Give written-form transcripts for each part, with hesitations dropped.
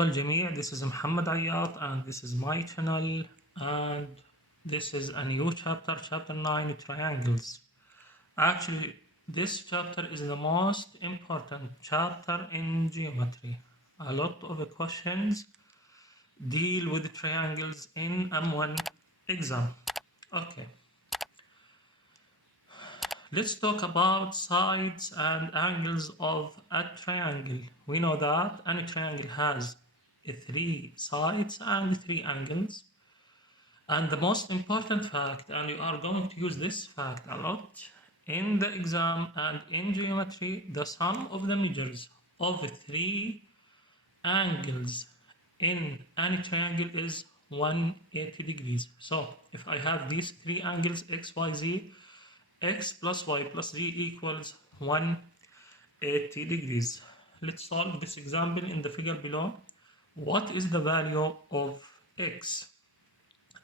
الله الجميع. This is Muhammad Ayyat and this is my channel, and this is a new chapter, chapter 9, triangles. Actually, this chapter is the most important chapter in geometry. A lot of the questions deal with triangles in M1 exam. Okay, let's talk about sides and angles of a triangle. We know that any triangle has three sides and three angles. And the most important fact, and you are going to use this fact a lot in the exam and in geometry, the sum of the measures of three angles in any triangle is 180 degrees. So if I have these three angles x, y, z, x plus y plus z equals 180 degrees. Let's solve this example in the figure below. What is the value of x?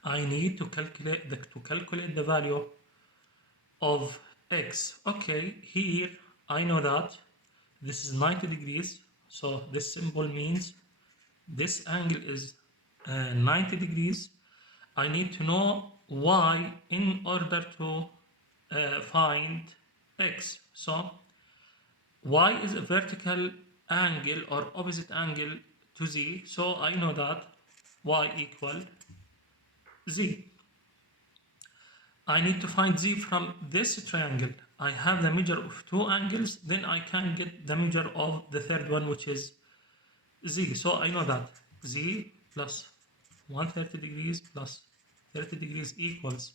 I need to calculate the value of x. Okay, here I know that this is 90 degrees, so this symbol means this angle is 90 degrees. I need to know y in order to find x. So y is a vertical angle or opposite angle to z, so I know that y equal z. I need to find z from this triangle. I have the measure of two angles, then I can get the measure of the third one, which is z. So I know that z plus 130 degrees plus 30 degrees equals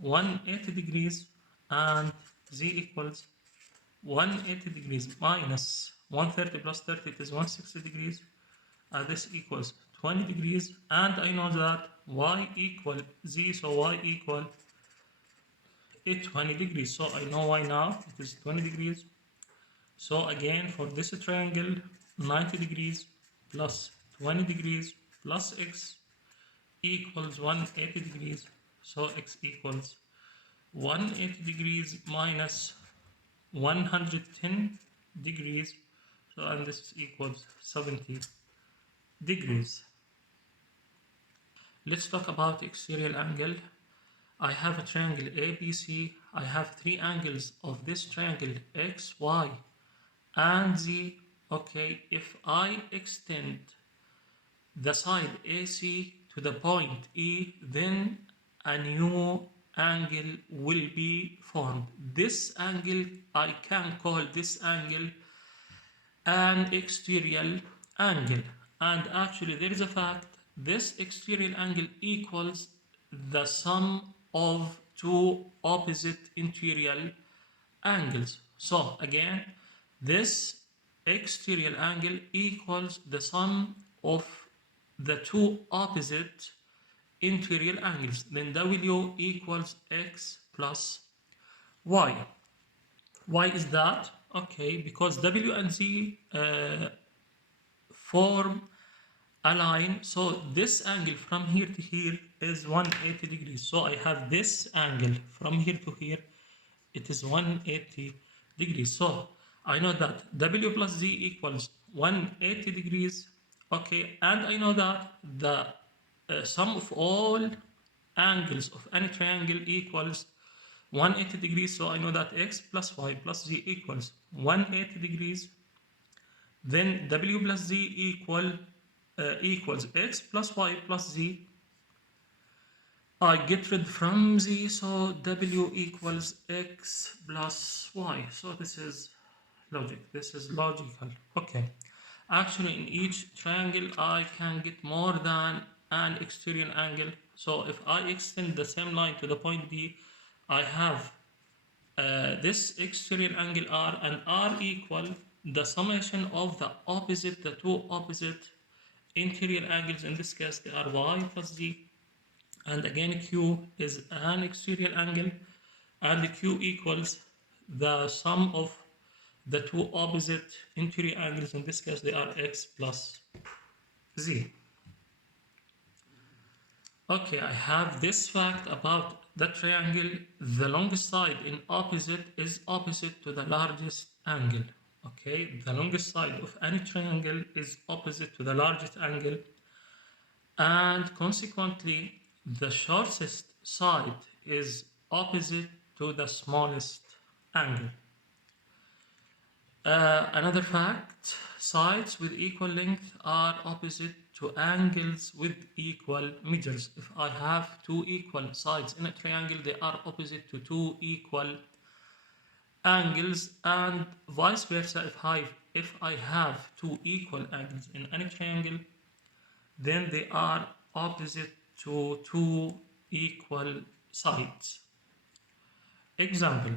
180 degrees, and z equals 180 degrees minus 130 plus 30, it is 160 degrees, and this equals 20 degrees, and I know that y equal z, so y equal 20 degrees. So I know why now, it is 20 degrees. So again, for this triangle, 90 degrees plus 20 degrees plus x equals 180 degrees. So x equals 180 degrees minus 110 degrees. So, and this equals 70 degrees. Let's talk about exterior angle. I have a triangle ABC. I have three angles of this triangle, x, y, and z. Okay, if I extend the side AC to the point E, then a new angle will be formed. This angle, I can call this angle an exterior angle. And actually, there is a fact, this exterior angle equals the sum of two opposite interior angles. So again, this exterior angle equals the sum of the two opposite interior angles. Then W equals x plus y. Why is that? Okay, because W and Z form a line. So this angle from here to here is 180 degrees. So I have this angle from here to here, it is 180 degrees. So I know that W plus Z equals 180 degrees. Okay, and I know that the sum of all angles of any triangle equals 180 degrees. So I know that x plus y plus z equals 180 degrees. Then W plus Z equals x plus y plus z. I get rid from z, so W equals x plus y. So this is logic. This is logical. Okay. Actually, in each triangle, I can get more than an exterior angle. So if I extend the same line to the point D, I have this exterior angle R, and R equal the summation of the two opposite interior angles. In this case, they are y plus z. And again, Q is an exterior angle, and Q equals the sum of the two opposite interior angles. In this case, they are x plus z. Okay, I have this fact about the triangle. The longest side in opposite is opposite to the largest angle. Okay, the longest side of any triangle is opposite to the largest angle, and consequently, the shortest side is opposite to the smallest angle. Another fact, sides with equal length are opposite to angles with equal measures. If I have two equal sides in a triangle, they are opposite to two equal angles, and vice versa. If I have two equal angles in any triangle, then they are opposite to two equal sides. Example,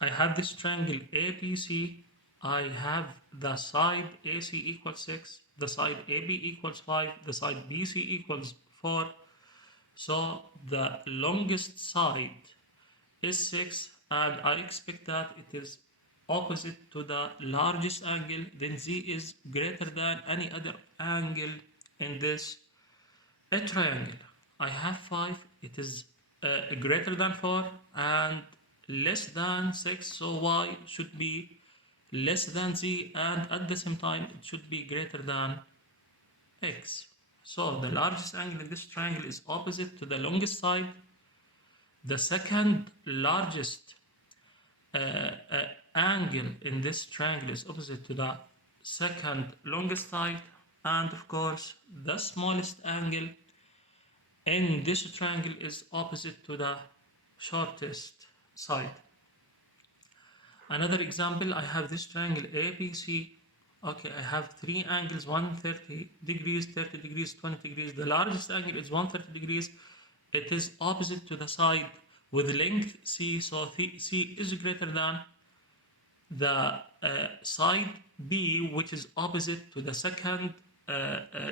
I have this triangle ABC. I have the side AC equals 6, the side AB equals 5, the side BC equals 4. So the longest side is 6, and I expect that it is opposite to the largest angle, then Z is greater than any other angle in this a triangle. I have 5, it is greater than 4 and less than 6, so Y should be less than Z, and at the same time it should be greater than X. So the largest angle in this triangle is opposite to the longest side. The second largest uh, uh, angle in this triangle is opposite to the second longest side, and of course the smallest angle in this triangle is opposite to the shortest side. Another example, I have this triangle ABC. Okay, I have three angles, 130 degrees, 30 degrees, 20 degrees. The largest angle is 130 degrees. It is opposite to the side with length C, so C is greater than the side B, which is opposite to the second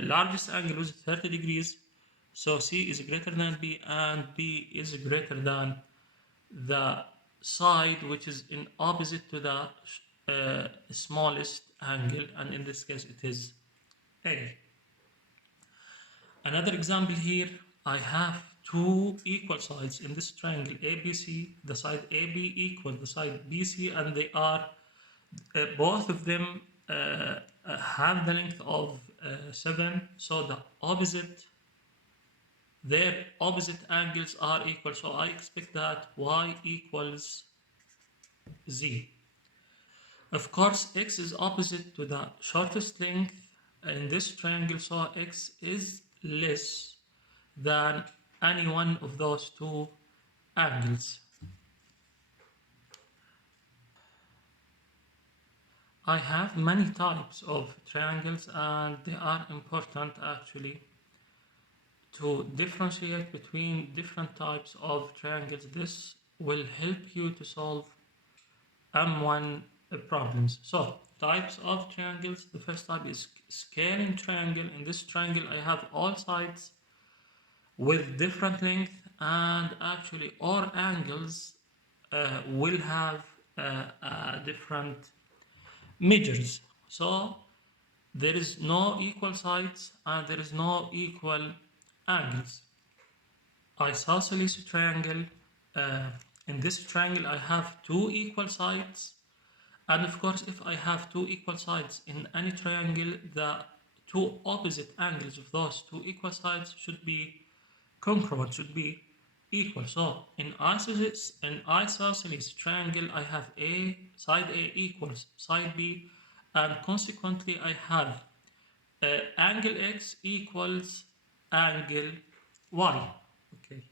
largest angle, which is 30 degrees. So C is greater than B, and B is greater than the side which is in opposite to the smallest angle, and in this case it is A. Another example here, I have two equal sides in this triangle ABC. The side AB equals the side BC, and they are both of them have the length of 7, so their opposite angles are equal, so I expect that Y equals Z. Of course, X is opposite to the shortest length in this triangle, so X is less than any one of those two angles. I have many types of triangles, and they are important actually to differentiate between different types of triangles. This will help you to solve M1 problems. So, types of triangles. The first type is scaling triangle. In this triangle, I have all sides with different length, and actually all angles will have different measures. So, there is no equal sides and there is no equal angles. Isosceles triangle. Uh, in this triangle, I have two equal sides, and of course, if I have two equal sides in any triangle, the two opposite angles of those two equal sides should be congruent, should be equal. So in isosceles triangle, I have side A equals side B, and consequently, I have angle X equals angle Y. Okay.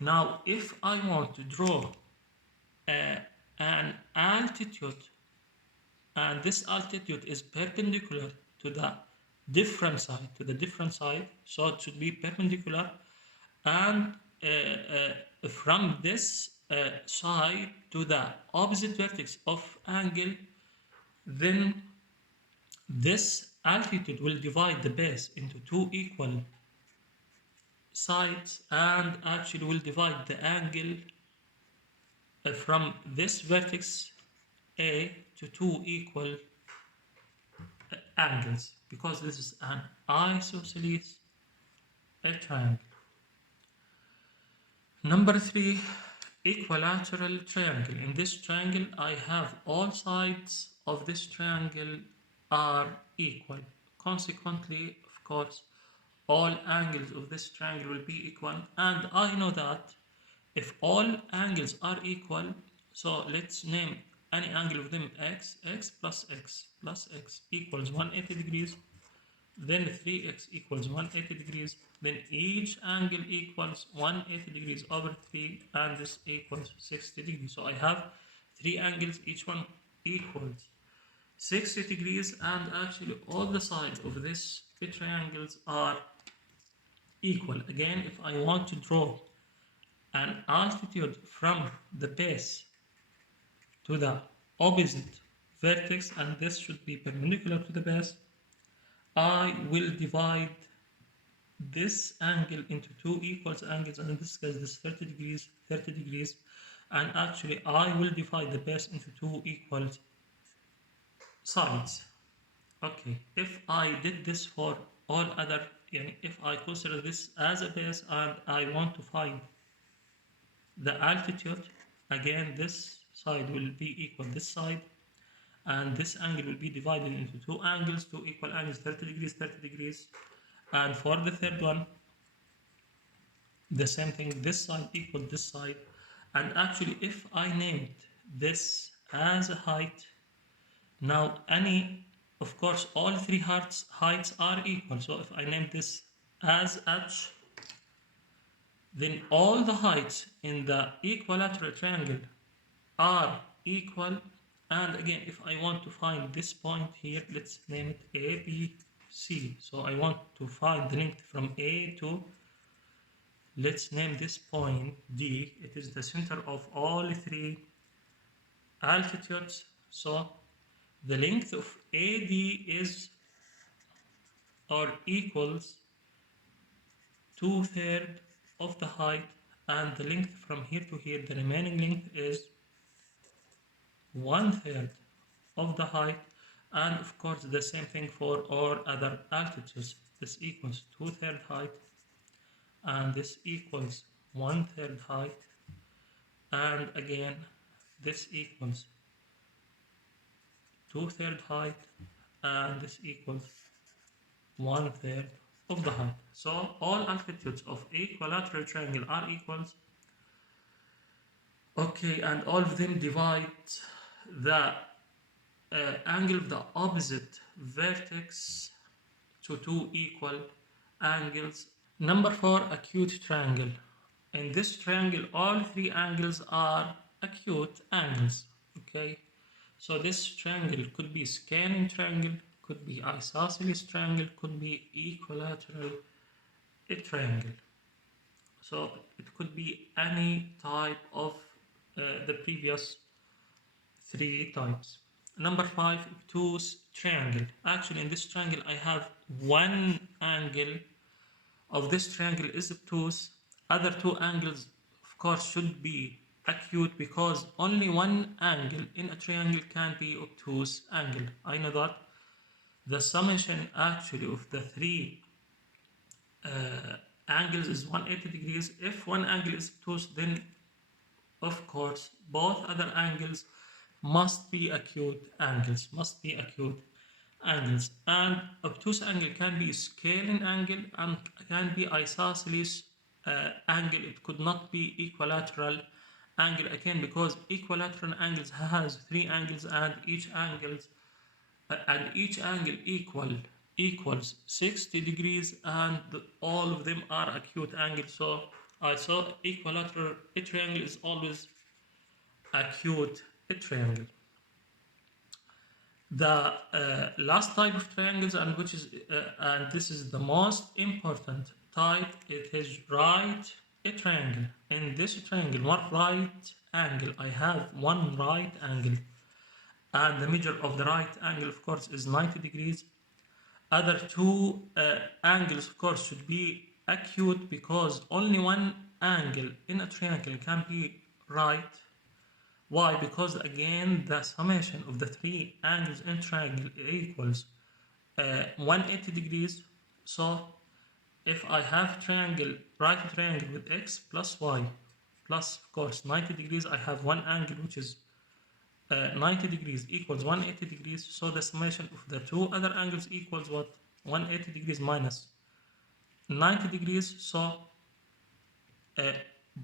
Now, if I want to draw an altitude, and this altitude is perpendicular to the different side, so it should be perpendicular, and from this side to the opposite vertex of angle, then this altitude will divide the base into two equal sides, and actually will divide the angle from this vertex A to two equal angles, because this is an isosceles triangle. Number 3, equilateral triangle. In this triangle, I have all sides of this triangle are equal. Consequently, of course, all angles of this triangle will be equal. And I know that if all angles are equal, so let's name any angle of them x, x plus x equals 180 degrees, then 3x equals 180 degrees, then each angle equals 180 degrees over 3, and this equals 60 degrees. So I have three angles, each one equals 60 degrees, and actually all the sides of this triangles are equal. Again, if I want to draw an altitude from the base to the opposite vertex, and this should be perpendicular to the base, I will divide this angle into two equal angles, and in this case this 30 degrees, 30 degrees, and actually I will divide the base into two equal sides. Okay, if I did this for all other, if I consider this as a base and I want to find the altitude, again this side will be equal this side, and this angle will be divided into two angles, two equal angles, 30 degrees, 30 degrees, and for the third one the same thing, this side equal this side. And actually if I named this as a height, now any, of course all three heights are equal, so if I name this as h, then all the heights in the equilateral triangle are equal. And again, if I want to find this point here, let's name it A, B, C. So I want to find the length from A to, let's name this point D. It is the center of all three altitudes. So the length of AD is or equals 2/3 of the height, and the length from here to here, the remaining length is 1/3 of the height. And of course the same thing for all other altitudes. This equals 2/3 height, and this equals 1/3 height, and again this equals 2/3 height, and this equals 1/3 of the height. So all altitudes of equilateral triangle are equals. Okay, and all of them divide the angle of the opposite vertex to two equal angles. Number 4, acute triangle. In this triangle, all three angles are acute angles. Okay, so this triangle could be scaling triangle, could be isosceles triangle, could be equilateral triangle. So it could be any type of the previous three types. Number 5, obtuse triangle. Actually, in this triangle, I have one angle of this triangle is obtuse. Other two angles, of course, should be acute, because only one angle in a triangle can be obtuse angle. I know that the summation actually of the three angles is 180 degrees. If one angle is obtuse, then of course both other angles must be acute angles, and obtuse angle can be scaling angle and can be isosceles angle. It could not be equilateral angle, again because equilateral angles has three angles, and each angle equals 60 degrees, and all of them are acute angles. So I saw equilateral triangle is always acute triangle. The last type of triangles, and which is and this is the most important type, it is right triangle. In this triangle, one right angle, I have one right angle, and the measure of the right angle, of course, is 90 degrees. Other two angles, of course, should be acute, because only one angle in a triangle can be right. Why? Because again the summation of the three angles in triangle equals 180 degrees. So if I have right triangle with x plus y plus, of course, 90 degrees. I have one angle which is 90 degrees equals 180 degrees. So the summation of the two other angles equals what? 180 degrees minus 90 degrees. So uh,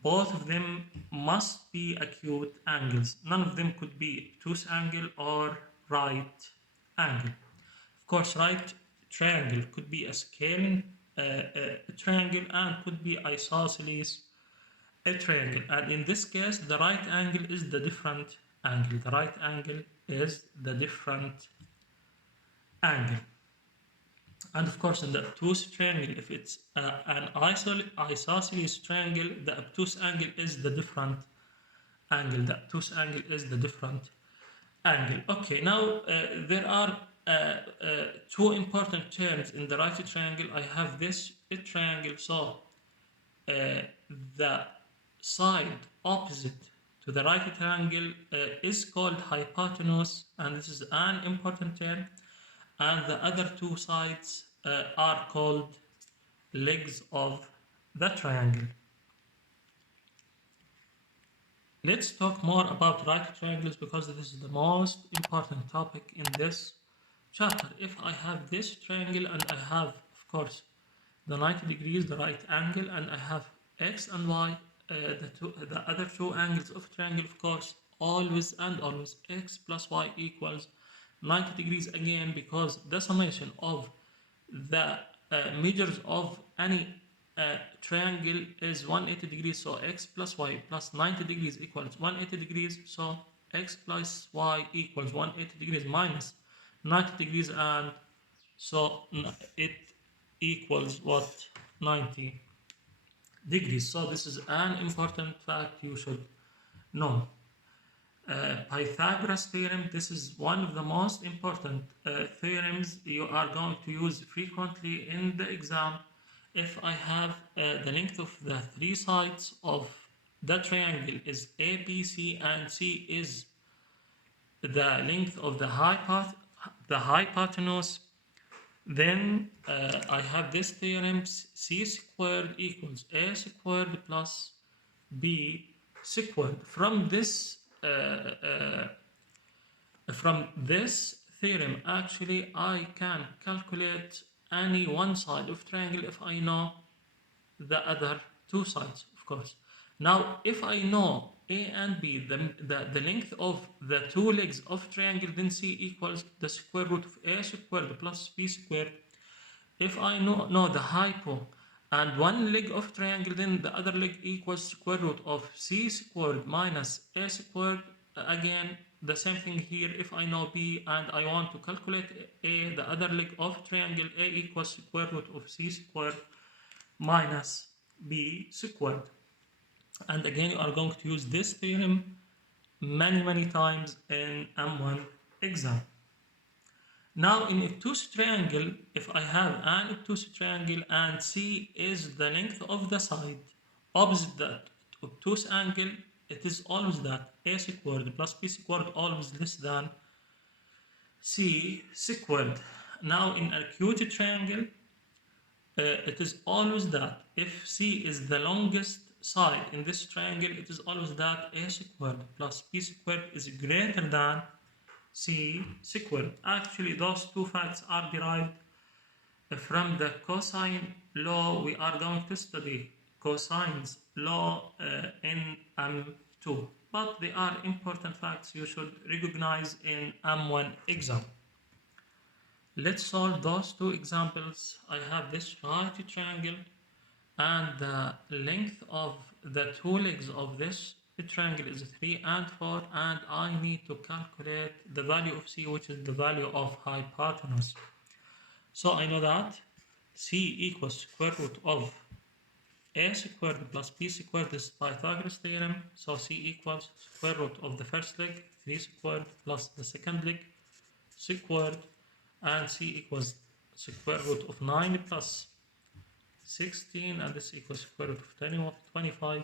both of them must be acute angles. None of them could be obtuse angle or right angle. Of course, right triangle could be a scaling triangle and could be isosceles a triangle. And in this case, the right angle is the different angle. The right angle is the different angle. And of course, in the obtuse triangle, if it's an isosceles triangle, the obtuse angle is the different angle. The obtuse angle is the different angle. Okay, now there are two important terms in the right triangle. I have this triangle, so the side opposite to the right triangle is called hypotenuse, and this is an important term. And the other two sides are called legs of the triangle. Let's talk more about right triangles because this is the most important topic in this chapter. If I have this triangle and I have, of course, the 90 degrees, the right angle, and I have x and y, the other two angles of triangle, of course, always and always x plus y equals 90 degrees again, because the summation of the measures of any triangle is 180 degrees, so x plus y plus 90 degrees equals 180 degrees, so x plus y equals 180 degrees minus 90 degrees, and so it equals what? 90 degrees. So this is an important fact you should know. Pythagoras theorem, this is one of the most important theorems you are going to use frequently in the exam. If I have the length of the three sides of the triangle is ABC and C is the length of the hypotenuse, then I have this theorem: C squared equals A squared plus B squared. From this theorem, actually, I can calculate any one side of triangle if I know the other two sides, of course. Now, if I know A and B, the length of the two legs of triangle, then C equals the square root of A squared plus B squared. If I know the hypo and one leg of triangle, then the other leg equals square root of C squared minus A squared. Again, the same thing here. If I know B and I want to calculate A, the other leg of triangle, A equals square root of C squared minus B squared. And again, you are going to use this theorem many times in M1 exam. Now in obtuse triangle, if I have an obtuse triangle and C is the length of the side opposite that obtuse angle, it is always that A squared plus B squared always less than C squared. Now in acute triangle, it is always that if C is the longest side in this triangle, it is always that A squared plus B squared is greater than C squared. Actually, those two facts are derived from the cosine law. We are going to study cosine's law in M2, but they are important facts you should recognize in M1 exam. Let's solve those two examples. I have this right triangle and the length of the two legs of this triangle is 3 and 4, and I need to calculate the value of C, which is the value of hypotenuse. So I know that C equals square root of A squared plus B squared is Pythagoras theorem. So C equals square root of the first leg 3 squared plus the second leg squared, and C equals square root of 9 plus 16, and this equals square root of 25,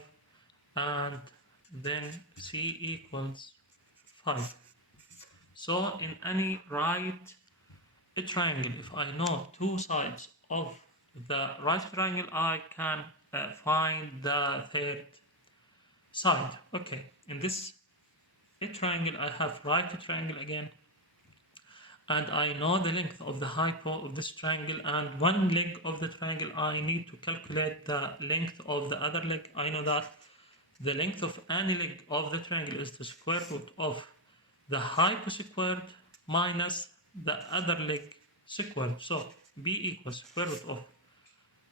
and then C equals 5. So in any right triangle, if I know two sides of the right triangle, I can find the third side. Okay, in this triangle I have right triangle again, and I know the length of the hypo of this triangle, and one leg of the triangle I need to calculate the length of the other leg. I know that the length of any leg of the triangle is the square root of the hypo squared minus the other leg squared. So b equals square root of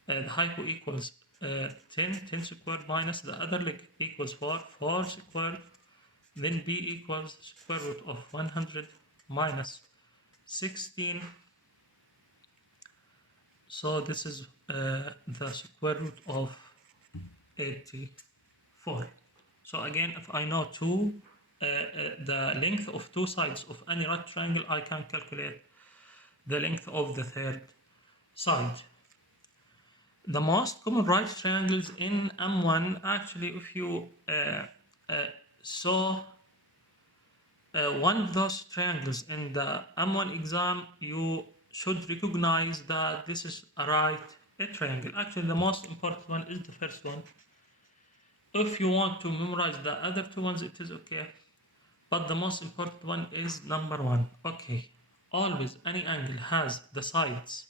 the hypo equals 10 squared minus the other leg equals 4 squared, then b equals square root of 100 minus 16. So this is the square root of 84. So again, if I know the length of two sides of any right triangle, I can calculate the length of the third side. The most common right triangles in M1, actually, if you saw one of those triangles in the M1 exam, you should recognize that this is a right triangle. Actually, the most important one is the first one. If you want to memorize the other two ones, it is okay. But the most important one is number one. Okay, always any angle has the sides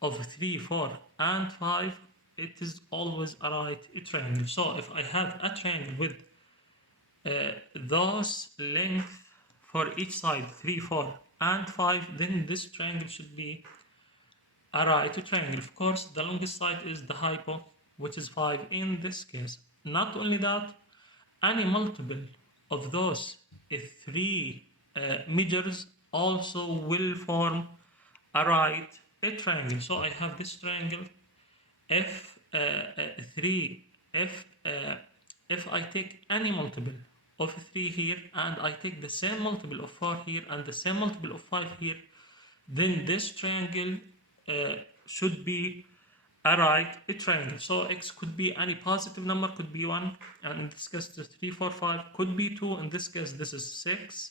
of 3, 4, and 5. It is always a right triangle. So if I have a triangle with those length for each side 3, 4, and 5, then this triangle should be a right triangle. Of course, the longest side is the hypo, which is 5 in this case. Not only that, any multiple of those three measures also will form a right triangle. So I have this triangle f3. If I take any multiple of 3 here, and I take the same multiple of 4 here and the same multiple of 5 here, then this triangle should be a right triangle. So x could be any positive number, could be 1, and in this case the 3, 4, 5 could be 2. In this case this is 6,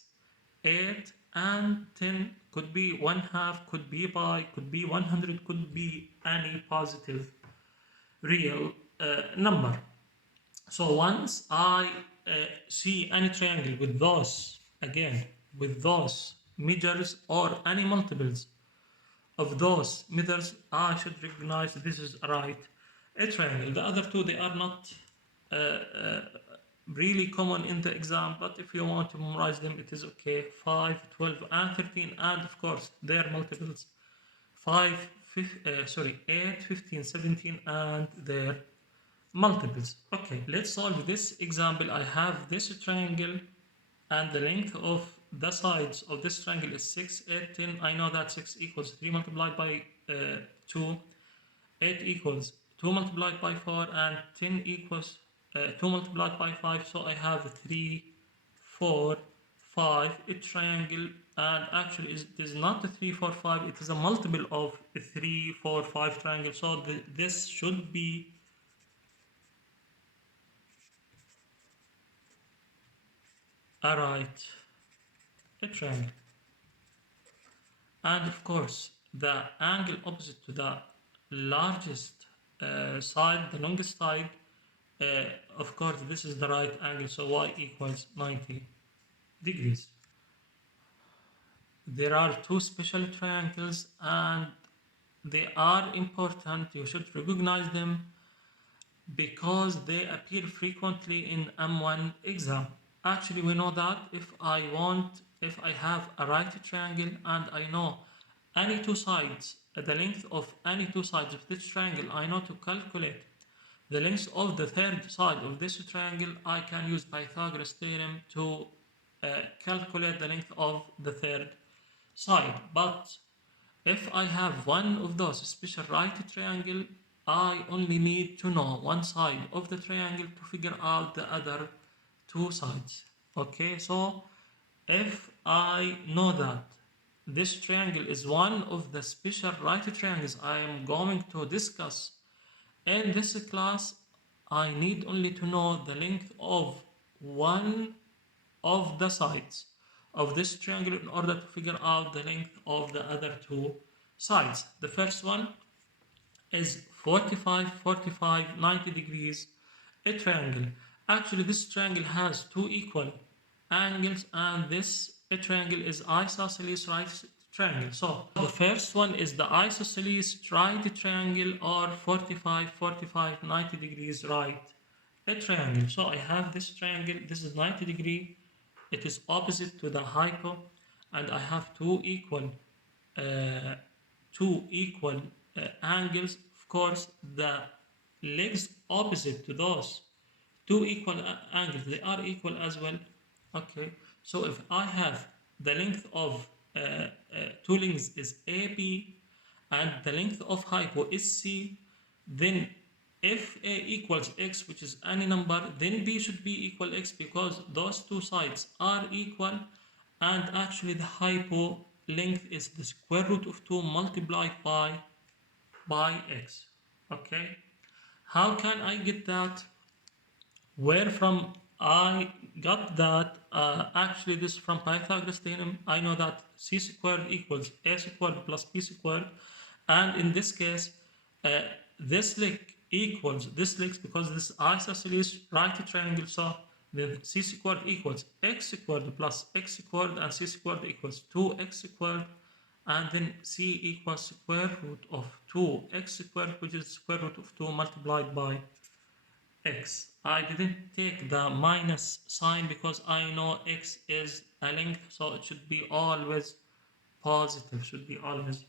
8, and 10. Could be 1/2, could be pi, could be 100, could be any positive real number. So once I see any triangle with those, again, with those measures or any multiples of those measures, I should recognize this is a right triangle. The other two, they are not uh, uh, really common in the exam, but if you want to memorize them, it is okay. 5, 12, and 13, and of course their multiples 5, 8, 15, 17, and their multiples. Okay, let's solve this example. I have this triangle, and the length of the sides of this triangle is 6, 8, 10. I know that 6 equals 3 multiplied by 2, 8 equals 2 multiplied by 4, and 10 equals 2 multiplied by 5. So I have 3, 4, 5 a triangle, and actually it is not a 3, 4, 5, it is a multiple of a 3, 4, 5 triangle. So this should be a right triangle. And of course, the angle opposite to the largest side, the longest side, of course, this is the right angle, so y equals 90 degrees. There are two special triangles, and they are important. You should recognize them because they appear frequently in M1 exam. Actually, we know that if I have a right triangle and I know any two sides, the length of any two sides of this triangle, I know to calculate the length of the third side of this triangle. I can use Pythagoras theorem to calculate the length of the third side. But if I have one of those special right triangle, I only need to know one side of the triangle to figure out the other two sides. Okay, so if I know that this triangle is one of the special right triangles I am going to discuss in this class, I need only to know the length of one of the sides of this triangle in order to figure out the length of the other two sides. The first one is 45, 45, 90 degrees, a triangle. Actually, this triangle has two equal angles, and this triangle is isosceles right triangle. So the first one is the isosceles right triangle, or 45, 45, 90 degrees right triangle. So I have this triangle, this is 90 degree, it is opposite to the hypo, and I have uh, two equal angles. Of course, the legs opposite to those two equal angles, they are equal as well. Okay, so if I have the length of two lengths is AB, and the length of hypo is C, then if A equals X, which is any number, then B should be equal X, because those two sides are equal, and actually the hypo length is the square root of 2 multiplied by X. Okay, how can I get that? Where from I got that? Actually, this is from Pythagoras theorem. I know that c squared equals a squared plus b squared, and in this case, uh, this leg equals this leg, because this is isosceles right triangle. So then c squared equals x squared plus x squared, and c squared equals 2x squared, and then c equals square root of 2x squared, which is square root of 2 multiplied by x. I didn't take the minus sign because I know x is a length, so it should be always positive, should be always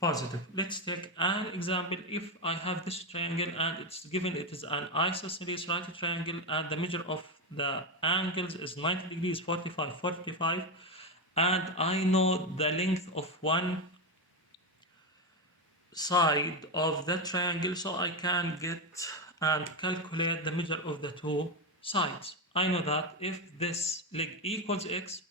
positive. Let's take an example. If I have this triangle and it's given it is an isosceles right triangle, and the measure of the angles is 90 degrees, 45, 45, and I know the length of one side of the triangle, so I can get and calculate the measure of the two sides. I know that if this leg equals x,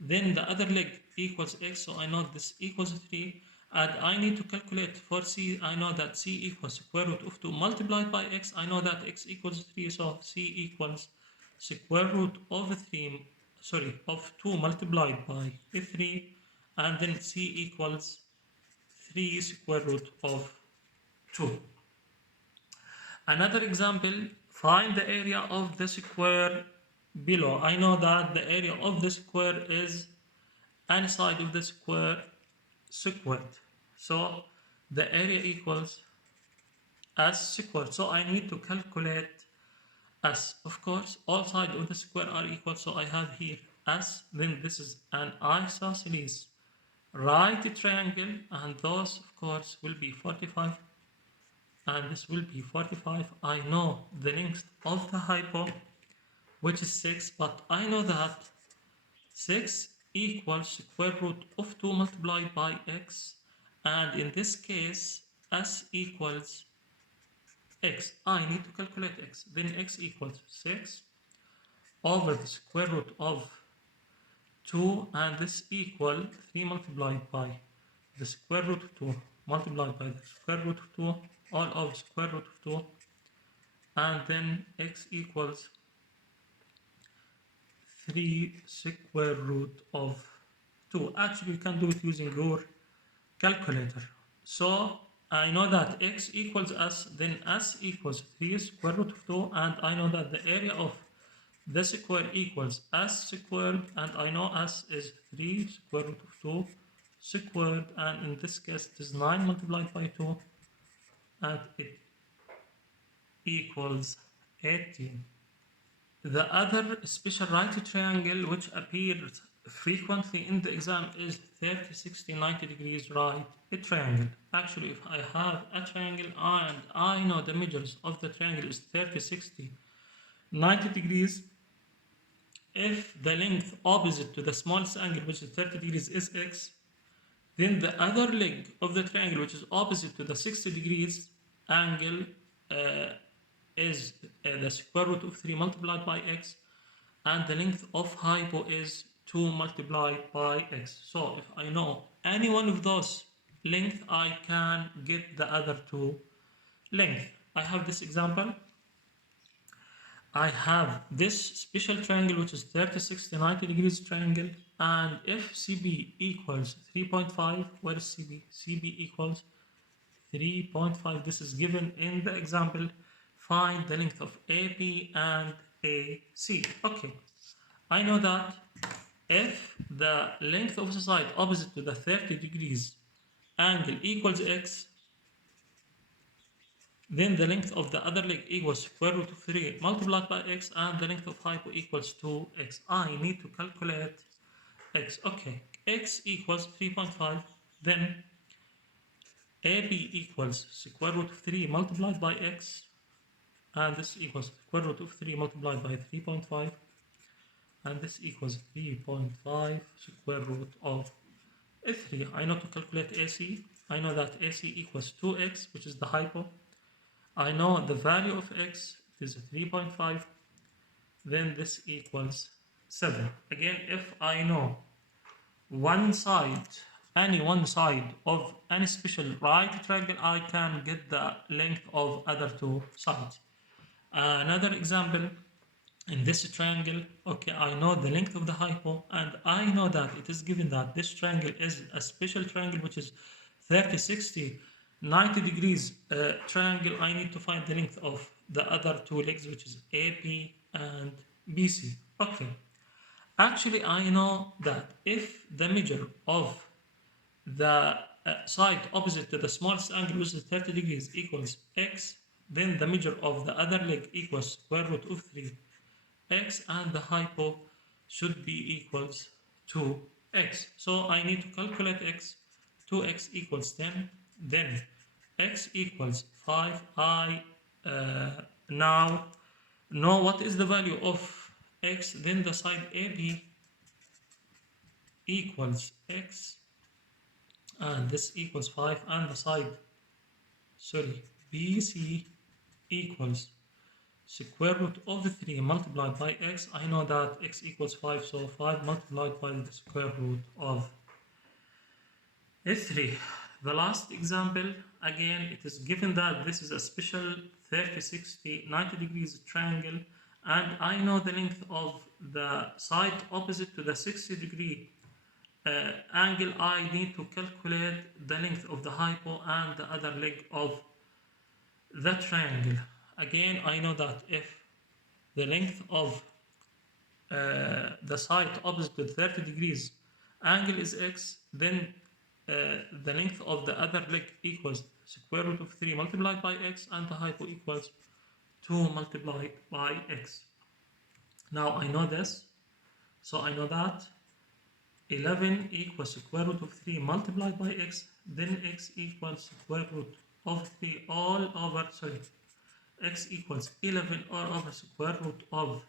then the other leg equals x, so I know this equals 3, and I need to calculate for c. I know that c equals square root of 2 multiplied by x. I know that x equals 3, so c equals square root of 3, sorry, of 2 multiplied by 3, and then c equals 3 square root of 2. Another example, find the area of the square below. I know that the area of the square is any side of the square squared. So the area equals s squared. So I need to calculate s. Of course, all sides of the square are equal. So I have here s. Then this is an isosceles right triangle, and those of course will be 45, and this will be 45. I know the length of the hypo, which is 6, but I know that 6 equals square root of 2 multiplied by x, and in this case s equals x. I need to calculate x. Then x equals 6 over the square root of 2, and this equal 3 multiplied by the square root of 2 multiplied by the square root of 2, all of square root of 2, and then x equals 3 square root of 2. Actually, you can do it using your calculator. So I know that x equals s, then s equals 3 square root of 2, and I know that the area of the square equals s squared, and I know s is 3 square root of 2 squared, and in this case it is 9 multiplied by 2, and it equals 18. The other special right triangle which appears frequently in the exam is 30, 60, 90 degrees right triangle. Actually, if I have a triangle and I know the measures of the triangle is 30, 60, 90 degrees, if the length opposite to the smallest angle, which is 30 degrees, is x, then the other leg of the triangle, which is opposite to the 60 degrees angle, uh, is the square root of 3 multiplied by x, and the length of hypo is 2 multiplied by x. So if I know any one of those length, I can get the other two length. I have this example. I have this special triangle, which is 30, 60, 90 degrees triangle, and if CB equals 3.5, where is CB? CB equals 3.5. This is given in the example. find the length of AB and AC. Okay, I know that if the length of the side opposite to the 30 degrees angle equals x, then the length of the other leg equals square root of 3 multiplied by x, and the length of hypo equals 2x. I need to calculate x. Okay, x equals 3.5, then AB equals square root of 3 multiplied by x, and this equals square root of 3 multiplied by 3.5, and this equals 3.5 square root of 3. I know to calculate AC. I know that AC equals 2x, which is the hypo. I know the value of x is 3.5, then this equals 7. Again, if I know one side, any one side of any special right triangle, I can get the length of other two sides. Another example, in this triangle, okay, I know the length of the hypo, and I know that it is given that this triangle is a special triangle, which is 30, 60, 90 degrees triangle. I need to find the length of the other two legs, which is AP and BC. Okay, actually, I know that if the measure of the side opposite to the smallest angle, which is 30 degrees, equals x, then the measure of the other leg equals square root of 3 x, and the hypo should be equals to x. So I need to calculate x. 2x equals 10, then x equals 5. I now know what is the value of x, then the side AB equals x, and this equals 5, and the side, sorry, BC equals square root of the 3 multiplied by x. I know that x equals 5, so 5 multiplied by the square root of 3. The last example, again, it is given that this is a special 30, 60, 90 degrees triangle, and I know the length of the side opposite to the 60 degree angle. I need to calculate the length of the hypo and the other leg of the triangle. Again, I know that if the length of the side opposite to 30 degrees angle is x, then the length of the other leg equals square root of 3 multiplied by x, and the hypo equals 2 multiplied by x. Now I know this, so I know that 11 equals square root of 3 multiplied by x, then x equals square root of 3 all over, sorry, x equals 11 all over square root of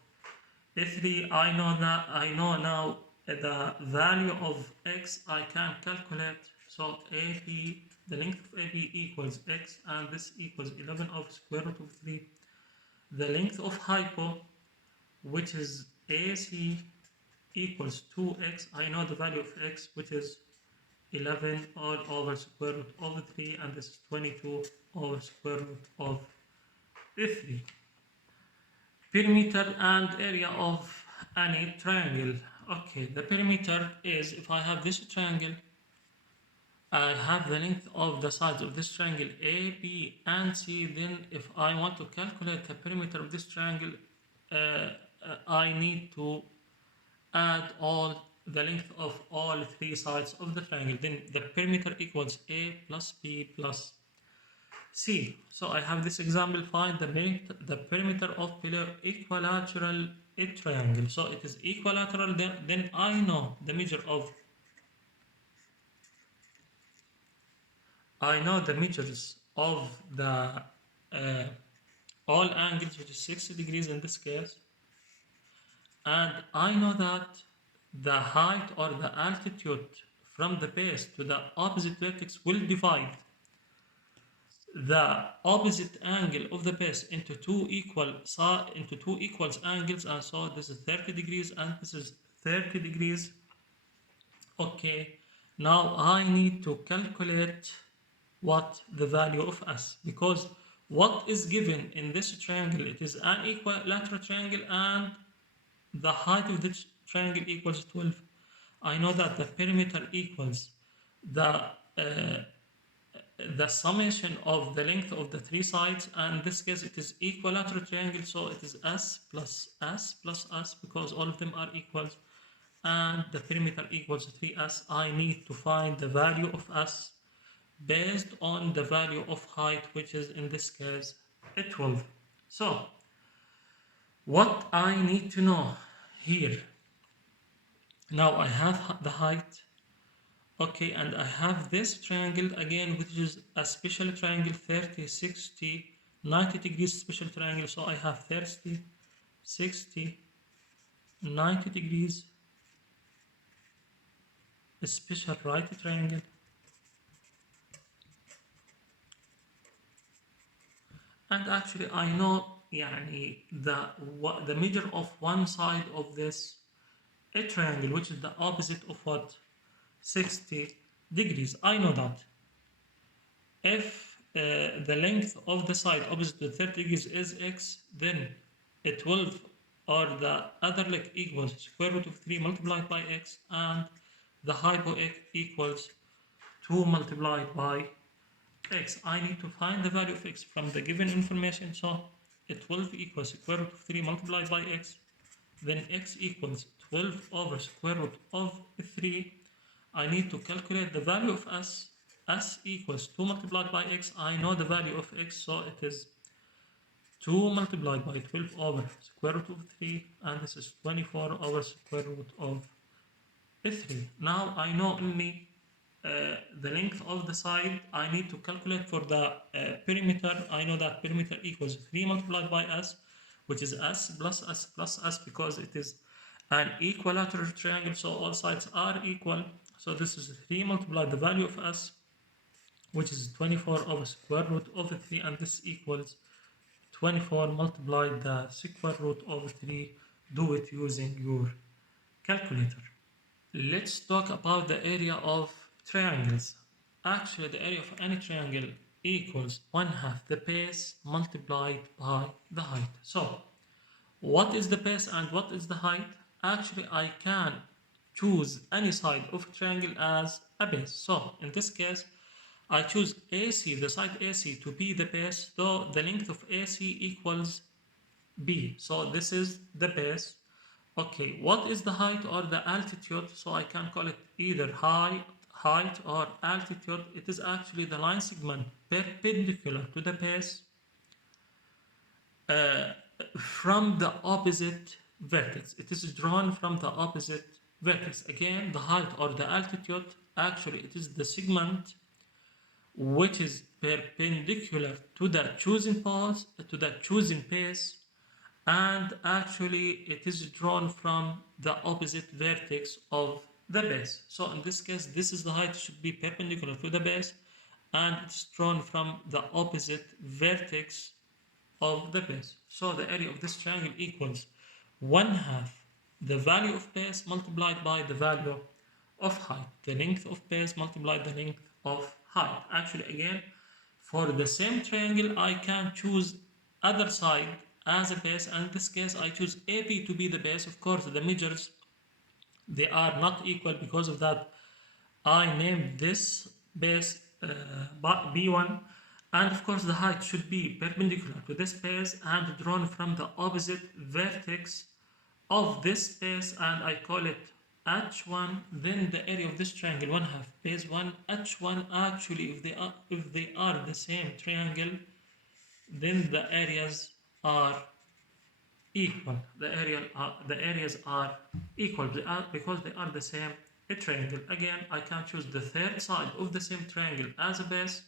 3. I know that, I know now the value of x I can calculate. So AB, the length of AB equals x, and this equals 11 over square root of 3. The length of hypo, which is AC, equals 2x. I know the value of x, which is 11 all over square root of 3, and this is 22 over square root of 3. Perimeter and area of any triangle. Okay, the perimeter is, if I have this triangle, I have the length of the sides of this triangle A, B, and C. Then if I want to calculate the perimeter of this triangle, I need to add all the length of all three sides of the triangle. Then the perimeter equals A plus B plus C. So I have this example, find the perimeter of equilateral triangle. So it is equilateral, then I know the measure of, I know the measures of the all angles, which is 60 degrees in this case, and I know that the height or the altitude from the base to the opposite vertex will divide the opposite angle of the base into two equals angles, and so this is 30 degrees and this is 30 degrees. Okay, now I need to calculate what the value of s, because what is given in this triangle, it is an equilateral triangle, and the height of this triangle equals 12. I know that the perimeter equals the the summation of the length of the three sides, and in this case it is equilateral triangle, so it is s plus s plus s because all of them are equals, and the perimeter equals 3s. I need to find the value of s based on the value of height, which is in this case 12. So what I need to know here, now I have the height. Okay, and I have this triangle again, which is a special triangle, 30, 60, 90 degrees special triangle. So I have 30, 60, 90 degrees special right triangle. And actually I know يعني the measure of one side of this a triangle, which is the opposite of what? 60 degrees. I know that. If the length of the side opposite to 30 degrees is x, then a 12 or the other leg equals square root of 3 multiplied by x, and the hypo x equals 2 multiplied by x. I need to find the value of x from the given information. So a 12 equals square root of 3 multiplied by x, then x equals 12 over square root of 3. I need to calculate the value of s. S equals 2 multiplied by x. I know the value of x, so it is 2 multiplied by 12 over square root of 3, and this is 24 over square root of 3. Now I know only the length of the side. I need to calculate for the perimeter. I know that perimeter equals 3 multiplied by s, which is s plus s plus s, because it is an equilateral triangle, so all sides are equal. So this is 3 multiplied the value of s, which is 24 over square root of 3, and this equals 24 multiplied the square root of 3. Do it using your calculator. Let's talk about the area of triangles. Actually, the area of any triangle equals 1/2 the base multiplied by the height. So, what is the base and what is the height? Actually, I can choose any side of a triangle as a base. So, in this case, I choose AC, the side AC, to be the base, though the length of AC equals B. So this is the base. Okay, what is the height or the altitude? So I can call it either height or altitude. It is actually the line segment perpendicular to the base uh, from the opposite vertex. It is drawn from the opposite vertex. Again, the height or the altitude, actually it is the segment which is perpendicular to the choosing path, to the choosing base, and actually it is drawn from the opposite vertex of the base. So in this case, this is the height should be perpendicular to the base, and it's drawn from the opposite vertex of the base. So the area of this triangle equals 1/2 the value of base multiplied by the value of height. The length of base multiplied the length of height. Actually, again, for the same triangle, I can choose other side as a base, and in this case, I choose AB to be the base. Of course, the measures, they are not equal. Because of that, I named this base B1, and of course the height should be perpendicular to this base and drawn from the opposite vertex of this base, and I call it H1. Then the area of this triangle 1/2 base 1 H1. Actually, if they are the same triangle, then the areas are equal. The areas are equal because they are the same triangle. Again, I can choose the third side of the same triangle as a base.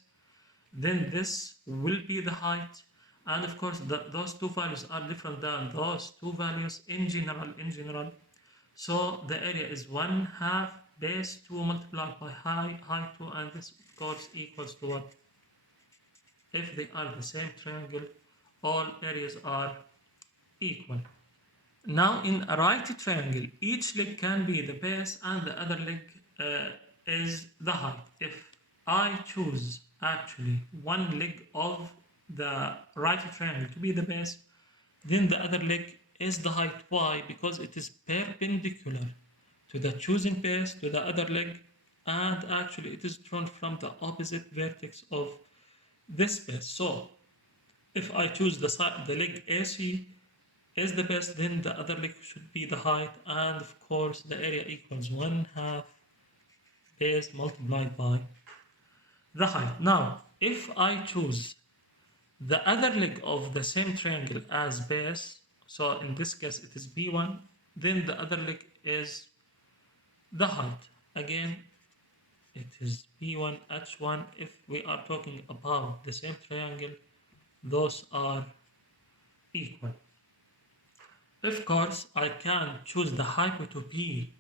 Then this will be the height, and of course those two values are different than those two values in general. So the area is 1/2 base 2 multiplied by height 2, and this of course equals to what? If they are the same triangle, all areas are equal. Now in a right triangle, each leg can be the base and the other leg is the height. If I choose actually one leg of the right triangle to be the base, then the other leg is the height. Why? Because it is perpendicular to the choosing base, to the other leg, and actually it is drawn from the opposite vertex of this base. So if I choose the leg AC is the base, then the other leg should be the height, and of course the area equals 1/2 base multiplied by the height. Now, if I choose the other leg of the same triangle as base, so in this case it is B1, then the other leg is the height. Again, it is B1, H1. If we are talking about the same triangle, those are equal. Of course, I can choose the hypo to be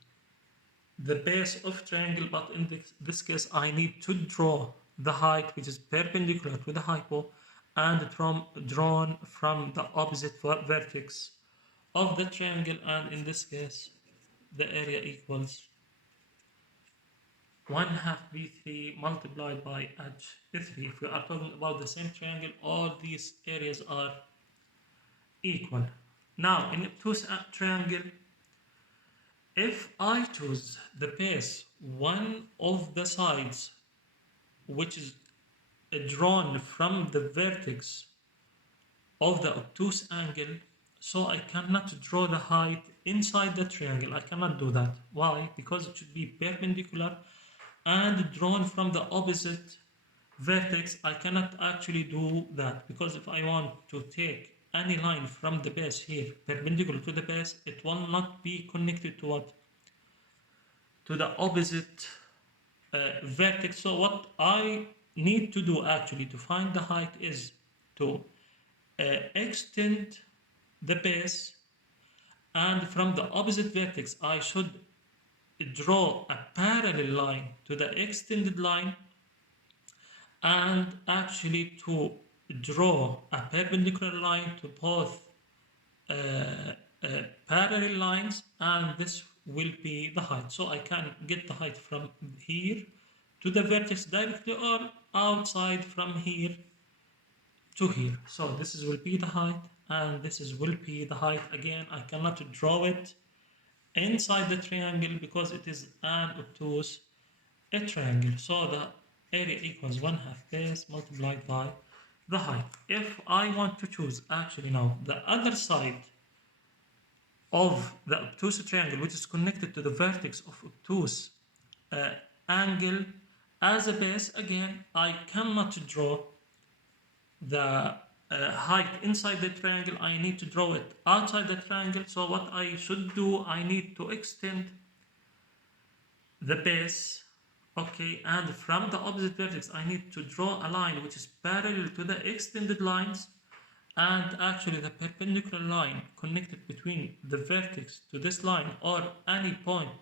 the base of triangle, but in this case I need to draw the height which is perpendicular to the hypo and drawn from the opposite vertex of the triangle, and in this case the area equals 1/2 B3 multiplied by H3. If we are talking about the same triangle, all these areas are equal. Now in obtuse triangle, if I choose the base, one of the sides which is drawn from the vertex of the obtuse angle, so I cannot draw the height inside the triangle. I cannot do that. Why? Because it should be perpendicular and drawn from the opposite vertex. I cannot actually do that, because if I want to take any line from the base here perpendicular to the base, it will not be connected to what? To the opposite vertex. So what I need to do actually to find the height is to extend the base, and from the opposite vertex I should draw a parallel line to the extended line, and actually to draw a perpendicular line to both uh, parallel lines, and this will be the height. So I can get the height from here to the vertex directly, or outside from here to here. So will be the height, and will be the height. Again, I cannot draw it inside the triangle because it is an obtuse triangle. So the area equals 1/2 base multiplied by the height. If I want to choose actually now the other side of the obtuse triangle which is connected to the vertex of obtuse uh, angle as a base, again I cannot draw the height inside the triangle. I need to draw it outside the triangle. So what I should do, I need to extend the base, okay, and from the opposite vertex I need to draw a line which is parallel to the extended lines, and actually the perpendicular line connected between the vertex to this line, or any point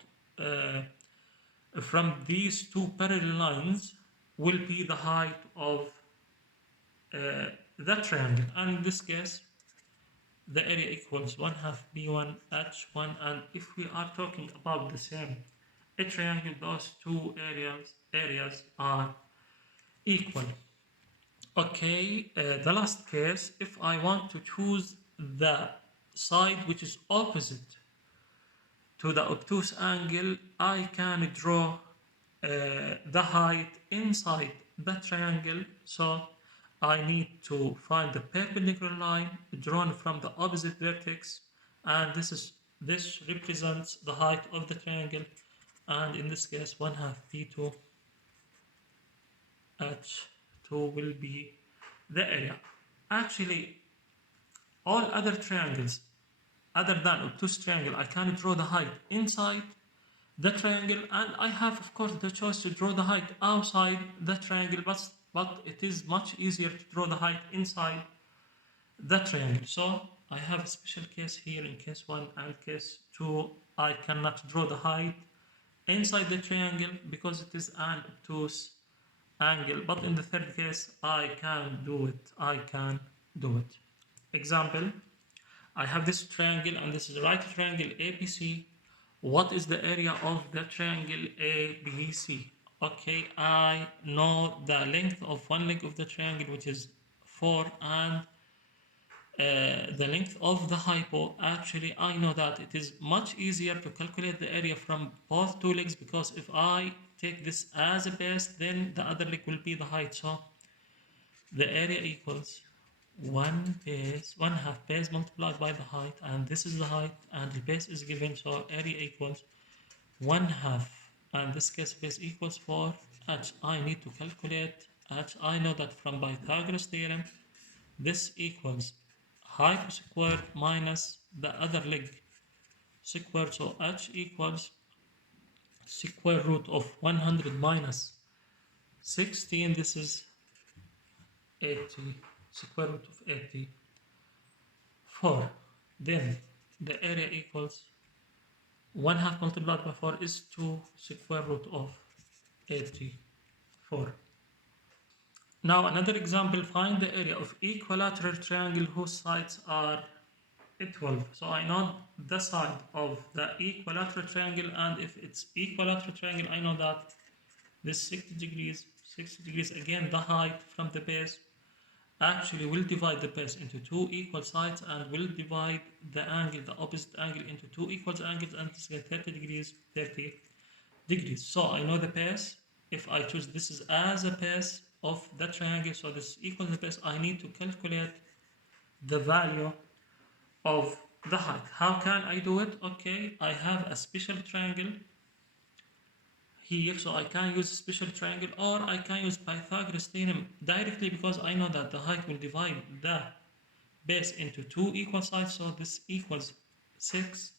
from these two parallel lines, will be the height of that triangle. And in this case the area equals 1/2 B1 H1. And if we are talking about the same a triangle, those two areas are equal. Okay, the last case, if I want to choose the side which is opposite to the obtuse angle, I can draw the height inside the triangle. So I need to find the perpendicular line drawn from the opposite vertex, and this represents the height of the triangle, and in this case 1/2 B2 H2 will be the area. Actually, all other triangles other than obtuse triangle, I can draw the height inside the triangle, and I have of course the choice to draw the height outside the triangle, but it is much easier to draw the height inside the triangle. So I have a special case here. In case 1 and case 2, I cannot draw the height inside the triangle because it is an obtuse angle, but in the third case I can do it. Example, I have this triangle, and this is the right triangle ABC. What is the area of the triangle ABC? Okay, I know the length of one leg of the triangle, which is 4, and the length of the hypo. Actually, I know that it is much easier to calculate the area from both two legs, because if I take this as a base, then the other leg will be the height. So the area equals one half base multiplied by the height, and this is the height, and the base is given, so area equals 1/2, and this case base equals 4h. I need to calculate h. I know that from Pythagoras theorem, this equals height squared minus the other leg squared, so h equals square root of 100 minus 16, this is 80, square root of 84. Then the area equals 1/2 multiplied by 4 is 2 square root of 84. Now another example, find the area of equilateral triangle whose sides are 12. So I know the side of the equilateral triangle, and if it's equilateral triangle, I know that this 60 degrees, again the height from the base actually will divide the base into two equal sides and will divide the angle, the opposite angle, into two equal angles, and this is 30 degrees, 30 degrees. So I know the base. If I choose this is as a base of the triangle, so this equals the base, I need to calculate the value of the height. How can I do it? Okay, I have a special triangle here, so I can use special triangle, or I can use Pythagoras theorem directly, because I know that the height will divide the base into two equal sides, so this equals 6.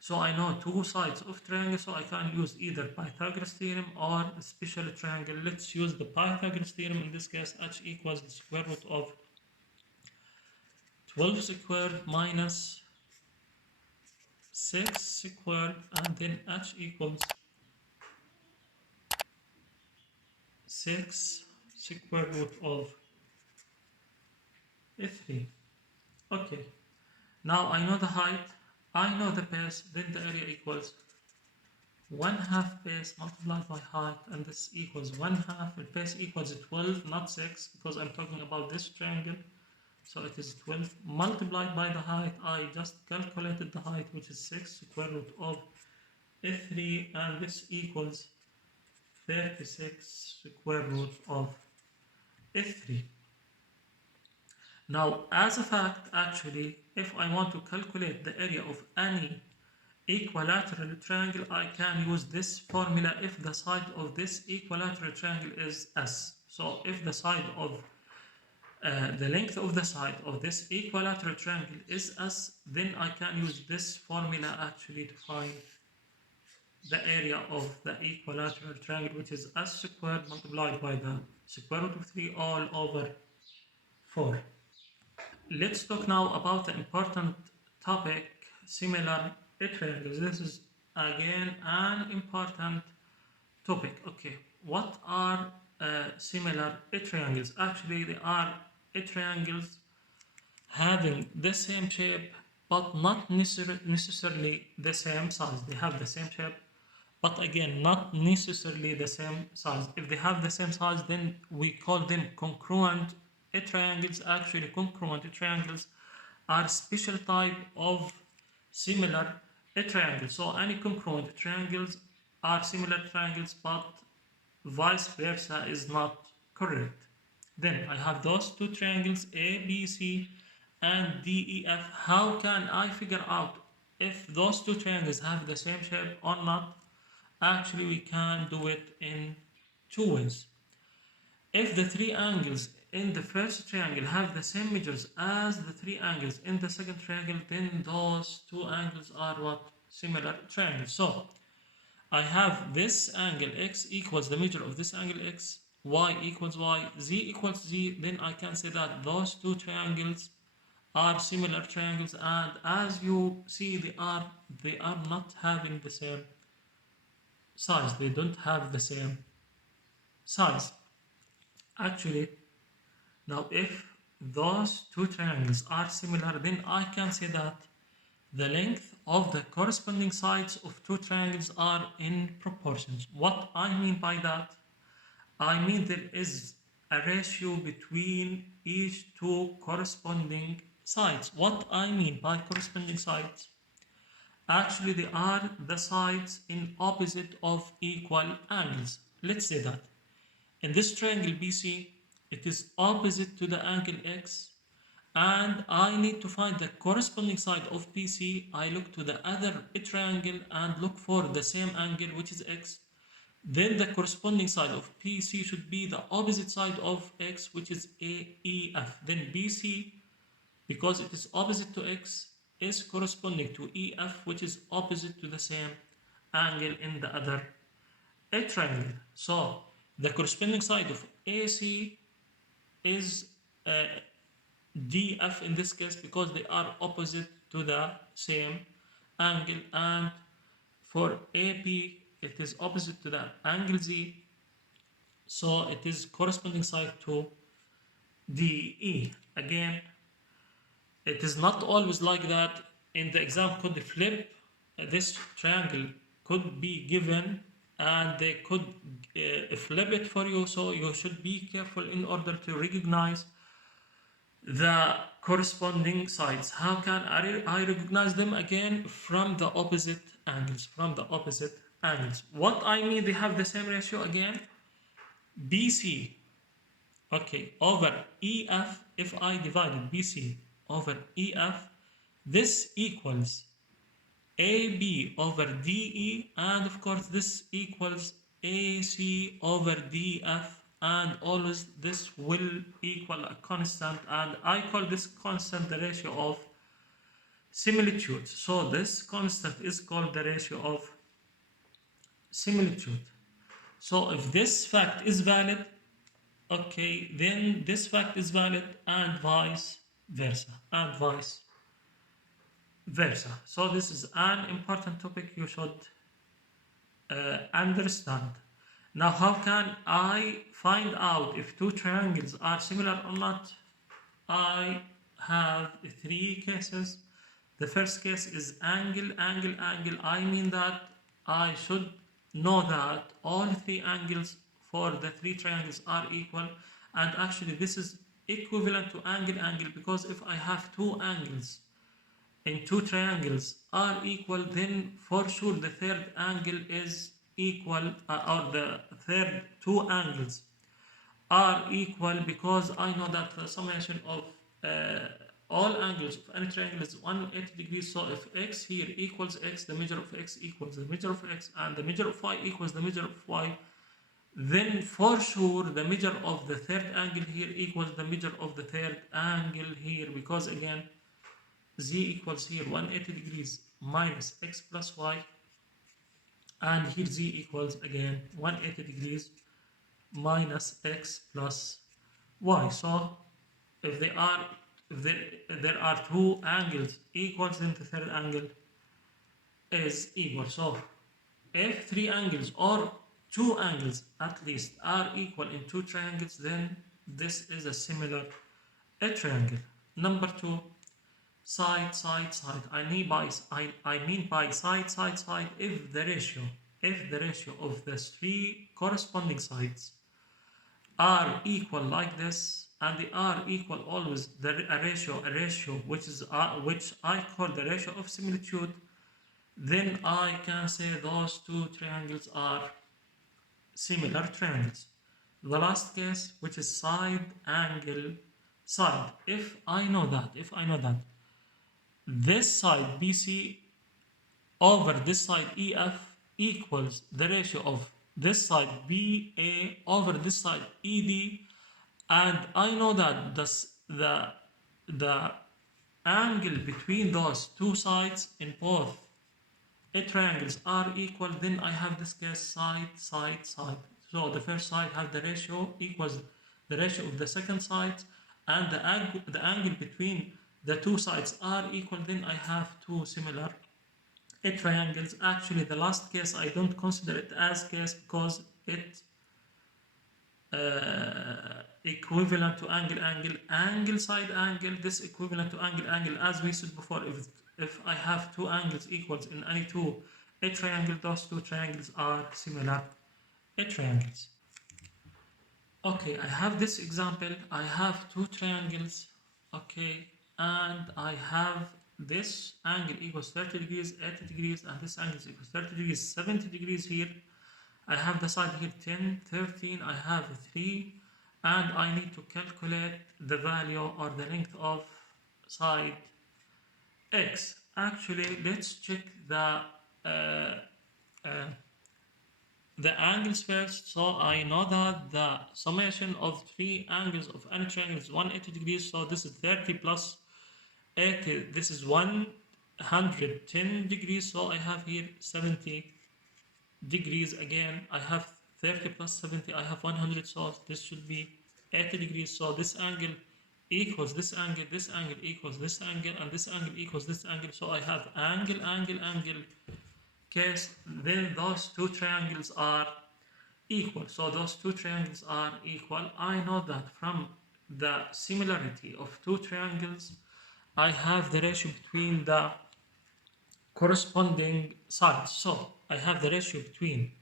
So I know two sides of triangle, so I can use either Pythagoras theorem or a special triangle. Let's use the Pythagoras theorem. In this case, h equals the square root of 12 squared minus 6 squared, and then h equals 6 square root of 3. Okay, now I know the height, I know the base, then the area equals 1/2 base multiplied by height, and this equals 1/2. The base equals 12, not 6, because I'm talking about this triangle. So it is 12 multiplied by the height. I just calculated the height, which is 6 square root of 3, and this equals 36 square root of 3. Now, as a fact, actually, if I want to calculate the area of any equilateral triangle, I can use this formula if the side of this equilateral triangle is s. So if the side of the length of the side of this equilateral triangle is s, then I can use this formula actually to find the area of the equilateral triangle, which is s squared multiplied by the square root of 3 all over 4. Let's talk now about the important topic, similar triangles. This is again an important topic. Okay, what are similar triangles? Actually, they are triangles having the same shape but not necessarily the same size. They have the same shape, but again, not necessarily the same size. If they have the same size, then we call them congruent triangles. Actually, congruent triangles are special type of similar triangles. So any congruent triangles are similar triangles, but vice versa is not correct. Then I have those two triangles A, B, C, and D, E, F. How can I figure out if those two triangles have the same shape or not? Actually, we can do it in two ways. If the three angles in the first triangle have the same measures as the three angles in the second triangle, then those two angles are what? Similar triangles. So I have this angle x equals the measure of this angle x, y equals y, z equals z. Then I can say that those two triangles are similar triangles, and as you see, they are not having the same size. They don't have the same size. Actually, now if those two triangles are similar, then I can say that the length of the corresponding sides of two triangles are in proportions. What I mean by that? I mean there is a ratio between each two corresponding sides. What I mean by corresponding sides? Actually, they are the sides in opposite of equal angles. Let's say that in this triangle BC, it is opposite to the angle X, and I need to find the corresponding side of BC. I look to the other triangle and look for the same angle, which is X. Then the corresponding side of PC should be the opposite side of X, which is AEF. Then BC, because it is opposite to X, is corresponding to EF, which is opposite to the same angle in the other triangle. So the corresponding side of AC is DF in this case, because they are opposite to the same angle, and for AP it is opposite to the angle Z, so it is corresponding side to DE. Again, it is not always like that. In the exam could flip, this triangle could be given and they could flip it for you, so you should be careful in order to recognize the corresponding sides. How can I recognize them? Again, from the opposite angles, what I mean, they have the same ratio. Again, BC, okay, over EF. If I divided BC over EF, this equals AB over DE, and of course this equals AC over DF, and always this will equal a constant, and I call this constant the ratio of similitude. So this constant is called the ratio of similitude. So if this fact is valid, okay, then this fact is valid, and vice versa, So this is an important topic you should understand. Now, how can I find out if two triangles are similar or not? I have three cases. The first case is angle. I mean that I should know that all three angles for the three triangles are equal, and actually this is equivalent to angle, because if I have two angles in two triangles are equal, then for sure the third angle is equal, or the third two angles are equal, because I know that the summation of all angles of any triangle is 180 degrees. So if x here equals x, the measure of x equals the measure of x, and the measure of y equals the measure of y, then for sure the measure of the third angle here equals the measure of the third angle here, because again z equals here 180 degrees minus x plus y, and here z equals again 180 degrees minus x plus y. So if there are two angles equal, then the third angle is equal. So if three angles or two angles at least are equal in two triangles, then this is a similar triangle. Number two, side. I mean by side if the ratio of the three corresponding sides are equal like this, and they are equal always a ratio which I call the ratio of similitude, then I can say those two triangles are similar triangles. The last case, which is side angle side, if I know that this side BC over this side EF equals the ratio of this side BA over this side ED, and I know that the angle between those two sides in both triangles are equal, then I have this case side. So the first side have the ratio equals the ratio of the second side, and the angle between the two sides are equal, then I have two similar triangles. Actually, the last case I don't consider it as case, because it equivalent to angle side angle. This equivalent to angle, as we said before. If I have two angles equals in any two triangle, those two triangles are similar triangles. Okay, I have this example. I have two triangles, okay, and I have this angle equals 30 degrees, 80 degrees, and this angle is equals 30 degrees, 70 degrees here. I have the side here 10, 13, I have 3, and I need to calculate the value or the length of side x. Actually, let's check uh, the angles first. So I know that the summation of three angles of any triangle is 180 degrees. So this is 30 plus 80. This is 110 degrees. So I have here 70 degrees again. I have 30 plus 70. I have 100. So this should be 80 degrees. So this angle equals this angle equals this angle, and this angle equals this angle. So I have angle, angle, angle case. Then those two triangles are equal. So those two triangles are equal. I know that from the similarity of two triangles, I have the ratio between the corresponding sides. So I have the ratio between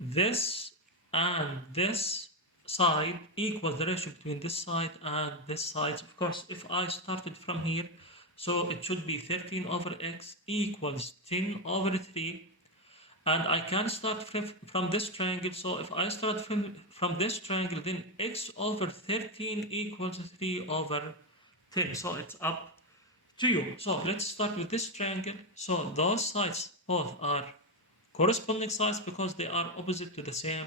this and this side equals the ratio between this side and this side. Of course, if I started from here, so it should be 13 over x equals 10 over 3. And I can start from this triangle. So if I start from this triangle, then x over 13 equals 3 over 10. So it's up to you. So let's start with this triangle. So those sides both are corresponding sides because they are opposite to the same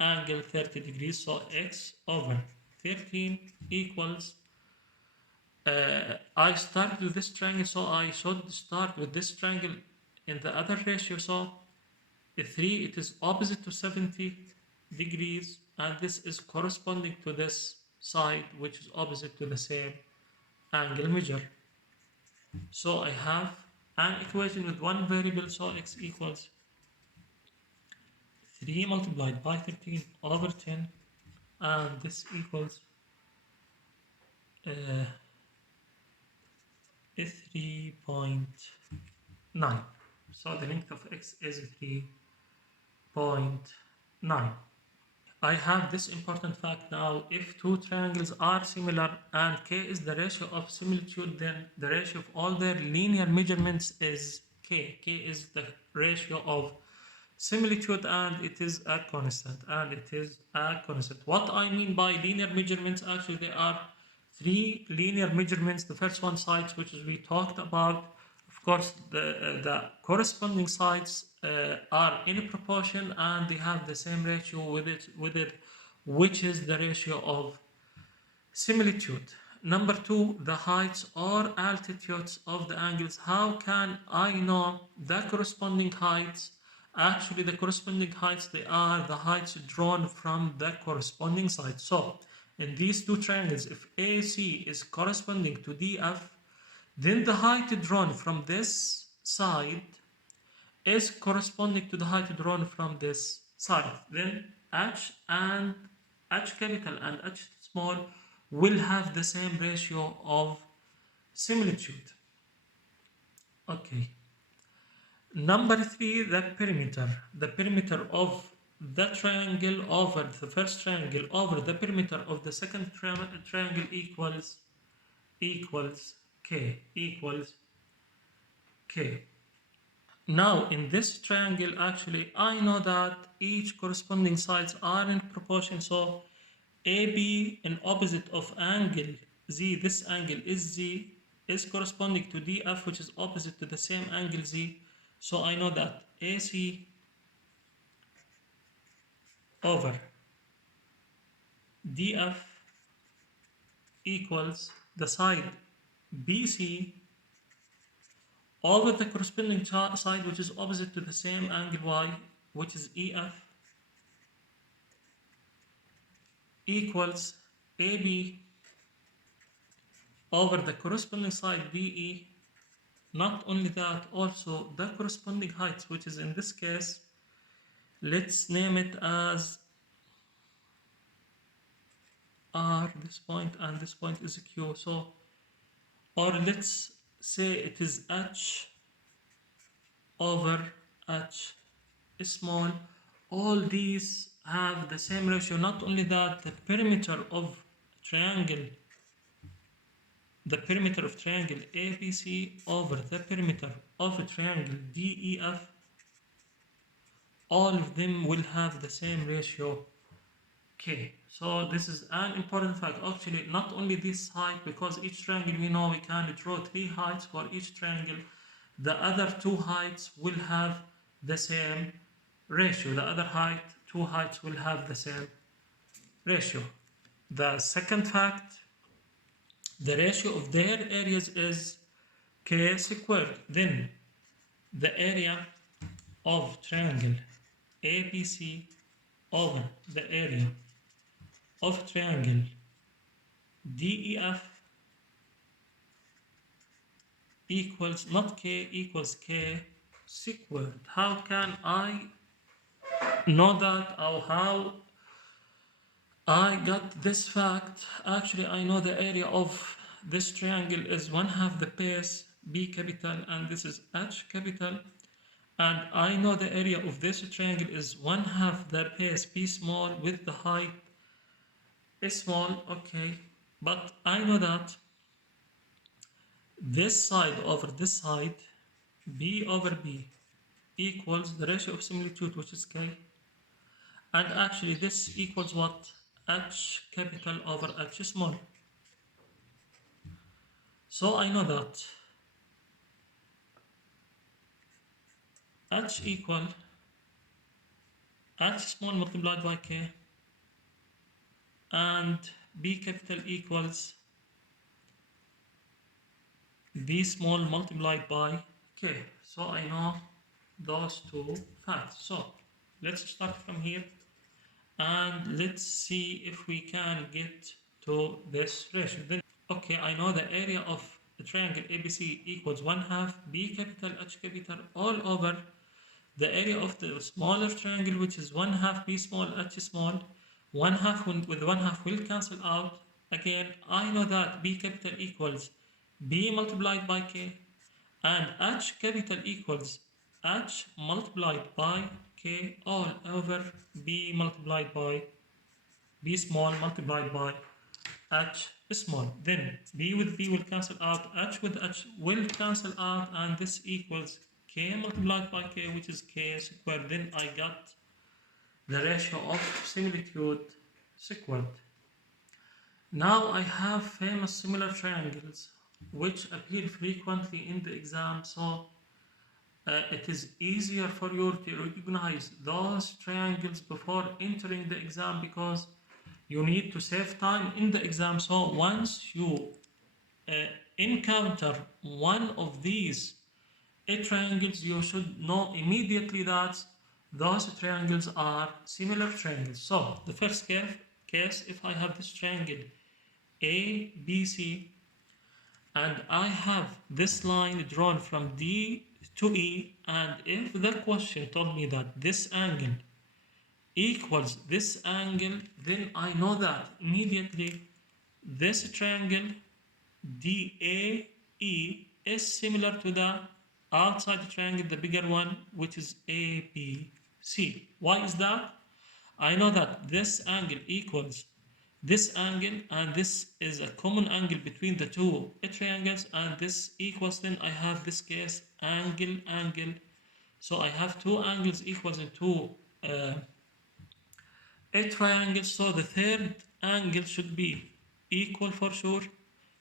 angle 30 degrees. So x over 13 equals I start with this triangle, so I should start with this triangle in the other ratio. So 3, it is opposite to 70 degrees, and this is corresponding to this side, which is opposite to the same angle measure. So I have an equation with one variable, so x equals 3 multiplied by 13 over 10, and this equals 3.9. So the length of x is 3.9. I have this important fact now. If two triangles are similar and k is the ratio of similitude, then the ratio of all their linear measurements is k. K is the ratio of similitude, and it is a constant. What I mean by linear measurements, actually there are three linear measurements. The first one, sides, which is we talked about. Of course, the corresponding sides are in proportion and they have the same ratio with it, which is the ratio of similitude. Number two, the heights or altitudes of the angles. How can I know the corresponding heights? Actually, the corresponding heights, they are the heights drawn from the corresponding sides. So, in these two triangles, if AC is corresponding to DF, then the height drawn from this side is corresponding to the height drawn from this side. Then H and H capital and H small will have the same ratio of similitude. Okay. Number three, the perimeter. The perimeter of the triangle over the first triangle over the perimeter of the second triangle equals k. Now in this triangle, actually I know that each corresponding sides are in proportion. So AB in opposite of angle Z, this angle is Z, is corresponding to DF, which is opposite to the same angle Z. So I know that AC over DF equals the side BC over the corresponding side, which is opposite to the same angle Y, which is EF, equals AB over the corresponding side BE. Not only that, also the corresponding heights, which is in this case, let's name it as R, this point, and this point is Q. So, or let's say it is H over H small. All these have the same ratio. Not only that, the perimeter of triangle the perimeter of triangle ABC over the perimeter of a triangle DEF, all of them will have the same ratio K. So this is an important fact. Actually, not only this height, because each triangle we know we can draw three heights for each triangle. The other two heights will have the same ratio. The other two heights will have the same ratio. The second fact, the ratio of their areas is K squared. Then the area of triangle ABC over the area of triangle DEF equals, not K, equals K squared. How can I know that, or how I got this fact? Actually, I know the area of this triangle is 1/2 the base B capital, and this is H capital. And I know the area of this triangle is 1/2 the base B small with the height small. Okay, but I know that this side over this side, B over B, equals the ratio of similitude, which is K. And actually this equals what? H capital over H small. So I know that H equal H small multiplied by K, and B capital equals B small multiplied by K. So I know those two facts. So let's start from here and let's see if we can get to this ratio. Then, okay, I know the area of the triangle ABC equals 1/2 B capital H capital all over the area of the smaller triangle, which is 1/2 B small H small. 1/2 with 1/2 will cancel out. Again, I know that B capital equals B multiplied by K, and H capital equals H multiplied by K all over B multiplied by B small multiplied by H small. Then B with B will cancel out, H with H will cancel out, and this equals K multiplied by K, which is K squared. Then I got the ratio of similitude squared. Now I have famous similar triangles which appear frequently in the exam, so it is easier for you to recognize those triangles before entering the exam, because you need to save time in the exam. So once you encounter one of these triangles, you should know immediately that those triangles are similar triangles. So the first case, if I have this triangle ABC, and I have this line drawn from D to E, and if the question told me that this angle equals this angle, then I know that immediately this triangle DAE is similar to the outside triangle, the bigger one, which is ABC. Why is that? I know that this angle equals this angle, and this is a common angle between the two triangles, and this equals, then I have this case angle. So I have two angles equals in two triangles. So the third angle should be equal for sure.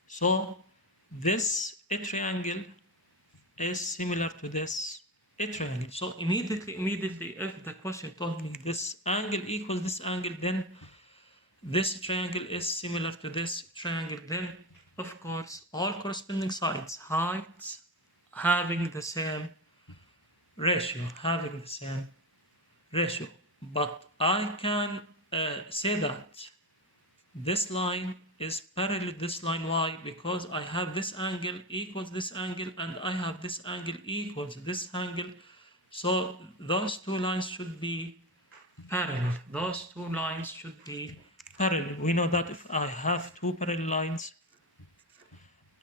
So this triangle is similar to this triangle. So immediately, if the question told me this angle equals this angle, then this triangle is similar to this triangle. Then, of course, all corresponding sides, heights having the same ratio, But I can say that this line is parallel to this line. Why? Because I have this angle equals this angle, and I have this angle equals this angle. So those two lines should be parallel. We know that if I have two parallel lines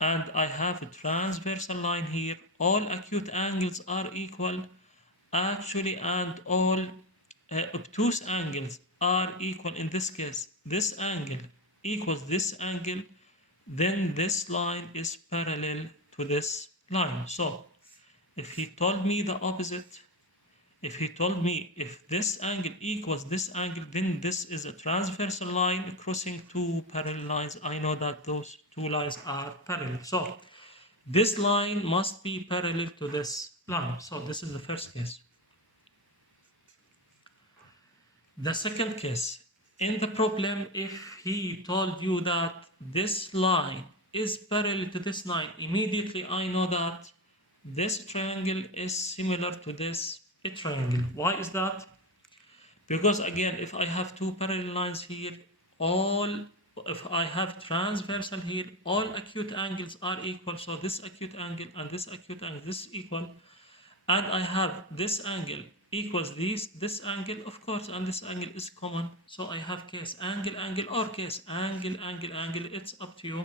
and I have a transversal line here, all acute angles are equal actually, and all obtuse angles are equal. In this case, this angle equals this angle, then this line is parallel to this line. So if he told me the opposite, if he told me if this angle equals this angle, then this is a transversal line crossing two parallel lines. I know that those two lines are parallel. So this line must be parallel to this line. So this is the first case. The second case, in the problem, if he told you that this line is parallel to this line, immediately I know that this triangle is similar to this triangle. Why is that? Because again, if I have two parallel lines here, if I have transversal here, all acute angles are equal. So this acute angle and this acute angle, this is equal. And I have this angle equals this angle, of course, and this angle is common. So I have case angle, angle, or case angle, angle, angle. It's up to you.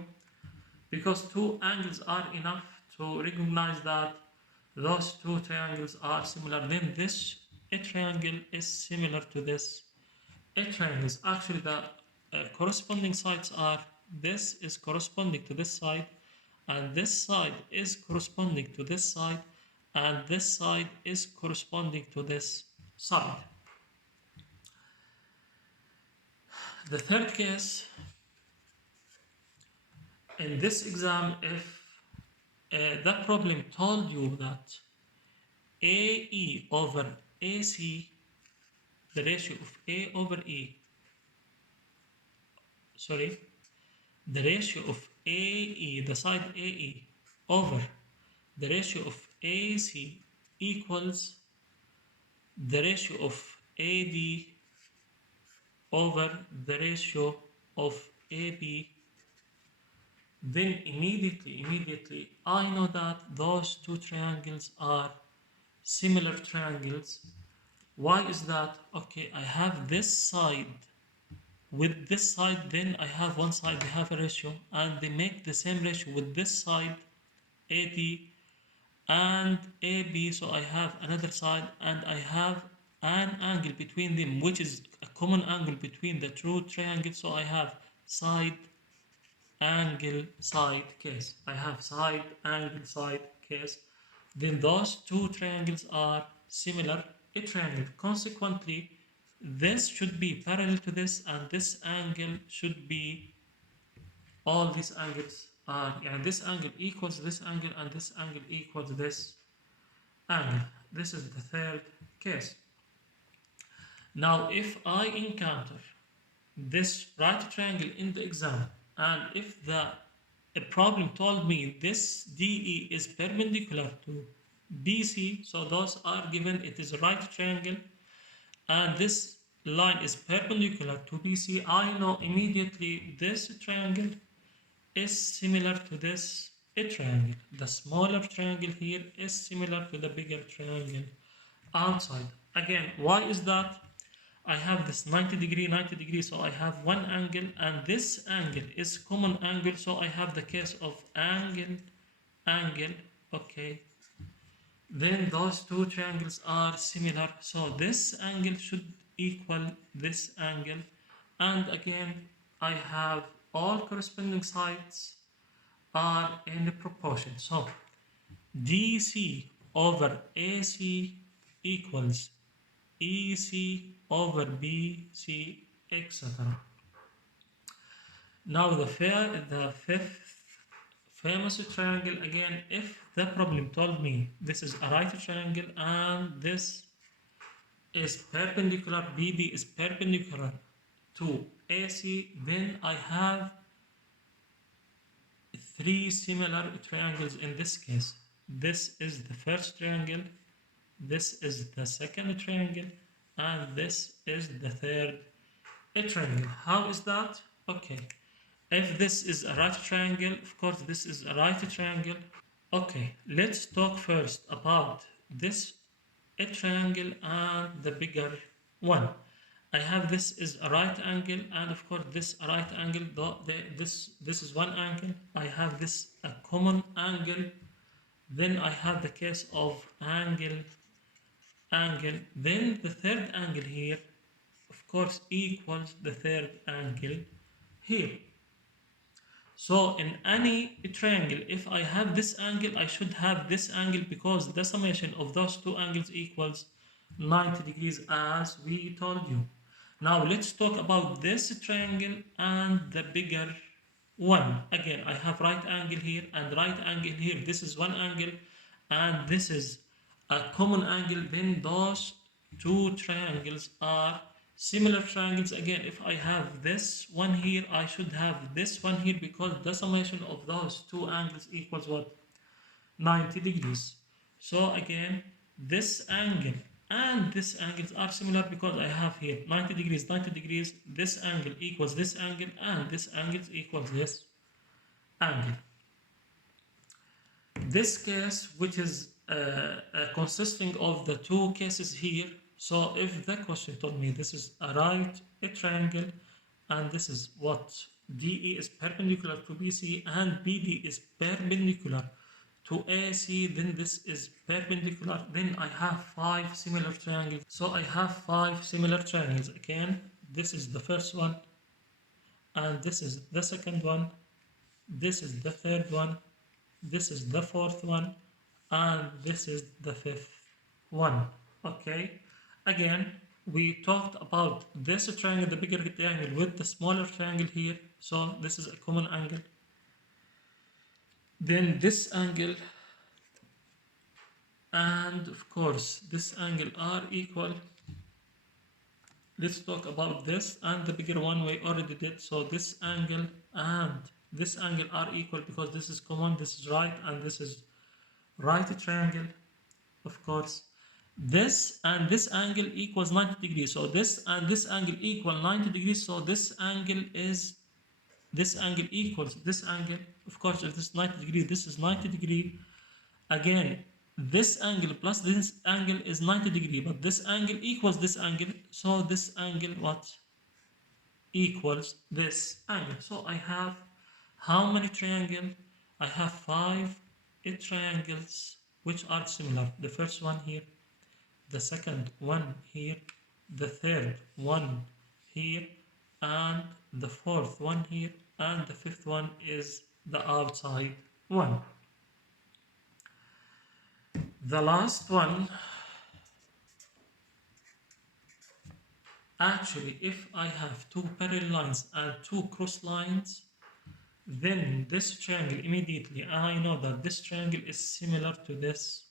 Because two angles are enough to recognize that those two triangles are similar, then this a triangle is similar to this a triangle. Actually, the corresponding sides are this is corresponding to this side, and this side is corresponding to this side, and this side is corresponding to this side. The third case, in this exam, if that problem told you that AE over AC, the ratio of A over E, sorry, the ratio of AE, the side AE, over the ratio of AC equals the ratio of AD over the ratio of AB, then immediately I know that those two triangles are similar triangles. Why is that? Okay, I have this side with this side, then I have one side, they have a ratio, and they make the same ratio with this side, AD and AB, so I have another side, and I have an angle between them, which is a common angle between the two triangles, so I have side, angle, side case. I have side, angle, side case. Then those two triangles are similar a triangle. Consequently, this should be parallel to this, and this angle should be, all these angles are, and this angle equals this angle, and this angle equals this angle. This is the third case. Now, if I encounter this right triangle in the exam, and if the a problem told me this DE is perpendicular to BC, so those are given, it is a right triangle, and this line is perpendicular to BC, I know immediately this triangle is similar to this a triangle. The smaller triangle here is similar to the bigger triangle outside. Again, why is that? I have this 90 degree, 90 degree, so I have one angle, and this angle is common angle, so I have the case of angle, angle, okay. Then those two triangles are similar, so this angle should equal this angle, and again, I have all corresponding sides are in proportion. So DC over AC equals EC over BC, etc. Now the fifth famous triangle, again, if the problem told me this is a right triangle and this is perpendicular, BD is perpendicular to AC, then I have three similar triangles in this case. This is the first triangle, this is the second triangle, and this is the third triangle. How is that? Okay, if this is a right triangle, of course this is a right triangle. Okay, let's talk first about this a triangle and the bigger one. I have this is a right angle, and of course this a right angle, this is one angle. I have this a common angle. Then I have the case of angle, angle. Then the third angle here, of course, equals the third angle here. So in any triangle, if I have this angle, I should have this angle because the summation of those two angles equals 90 degrees as we told you. Now let's talk about this triangle and the bigger one. Again, I have right angle here and right angle here. This is one angle and this is a common angle. Then those two triangles are similar triangles. Again, if I have this one here, I should have this one here because the summation of those two angles equals what? 90 degrees. So again, this angle and this angles are similar because I have here 90 degrees, 90 degrees. This angle equals this angle and this angle equals this angle. This case, which is consisting of the two cases here, so if the question told me this is a triangle and this is what DE is perpendicular to BC and BD is perpendicular to AC, then this is perpendicular, then I have five similar triangles. So I have five similar triangles. Again, this is the first one and this is the second one, this is the third one, this is the fourth one, and this is the fifth one. Okay, again, we talked about this triangle, the bigger triangle with the smaller triangle here, so this is a common angle. Then this angle and of course this angle are equal. Let's talk about this and the bigger one we already did. So this angle and this angle are equal because this is common, this is right and this is right triangle. Of course, this and this angle equals 90 degrees. So this and this angle equal 90 degrees. So this angle equals this angle. Of course, if this is 90 degree, this is 90 degree. Again, this angle plus this angle is 90 degree, but this angle equals this angle. So this angle what? Equals this angle. So I have how many triangles? I have five triangles which are similar. The first one here, the second one here, the third one here, and the fourth one here, and the fifth one is the outside one. The last one, actually, if I have two parallel lines and two cross lines, then this triangle immediately, I know that this triangle is similar to this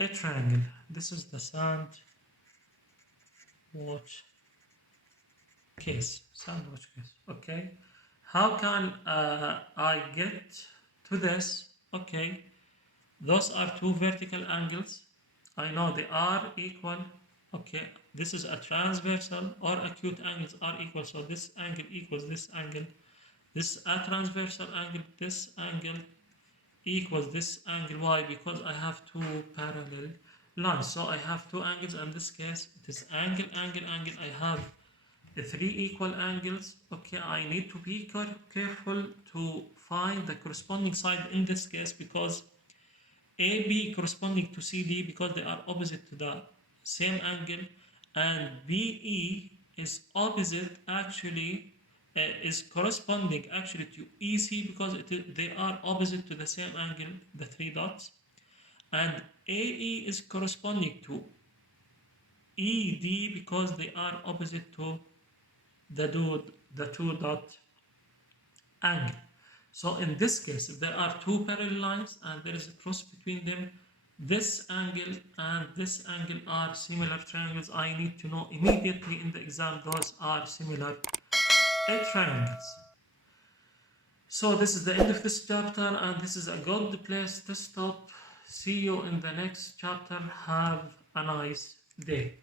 a triangle. This is the sandwich case. Okay. How can I get to this? Okay. Those are two vertical angles. I know they are equal. Okay. This is a transversal or acute angles are equal. So this angle equals this angle. This is a transversal angle. This angle equals this angle. Why? Because I have two parallel lines. So I have two angles. In this case, it is angle, angle, angle. I have three equal angles. Okay, I need to be careful to find the corresponding side in this case because AB corresponding to CD because they are opposite to the same angle, and BE is opposite actually is corresponding actually to EC because they are opposite to the same angle, the three dots, and AE is corresponding to ED because they are opposite to the two dot angle. So in this case, if there are two parallel lines and there is a cross between them, this angle and this angle are similar triangles. I need to know immediately in the exam those are similar triangles. So this is the end of this chapter and this is a good place to stop. See you in the next chapter. Have a nice day.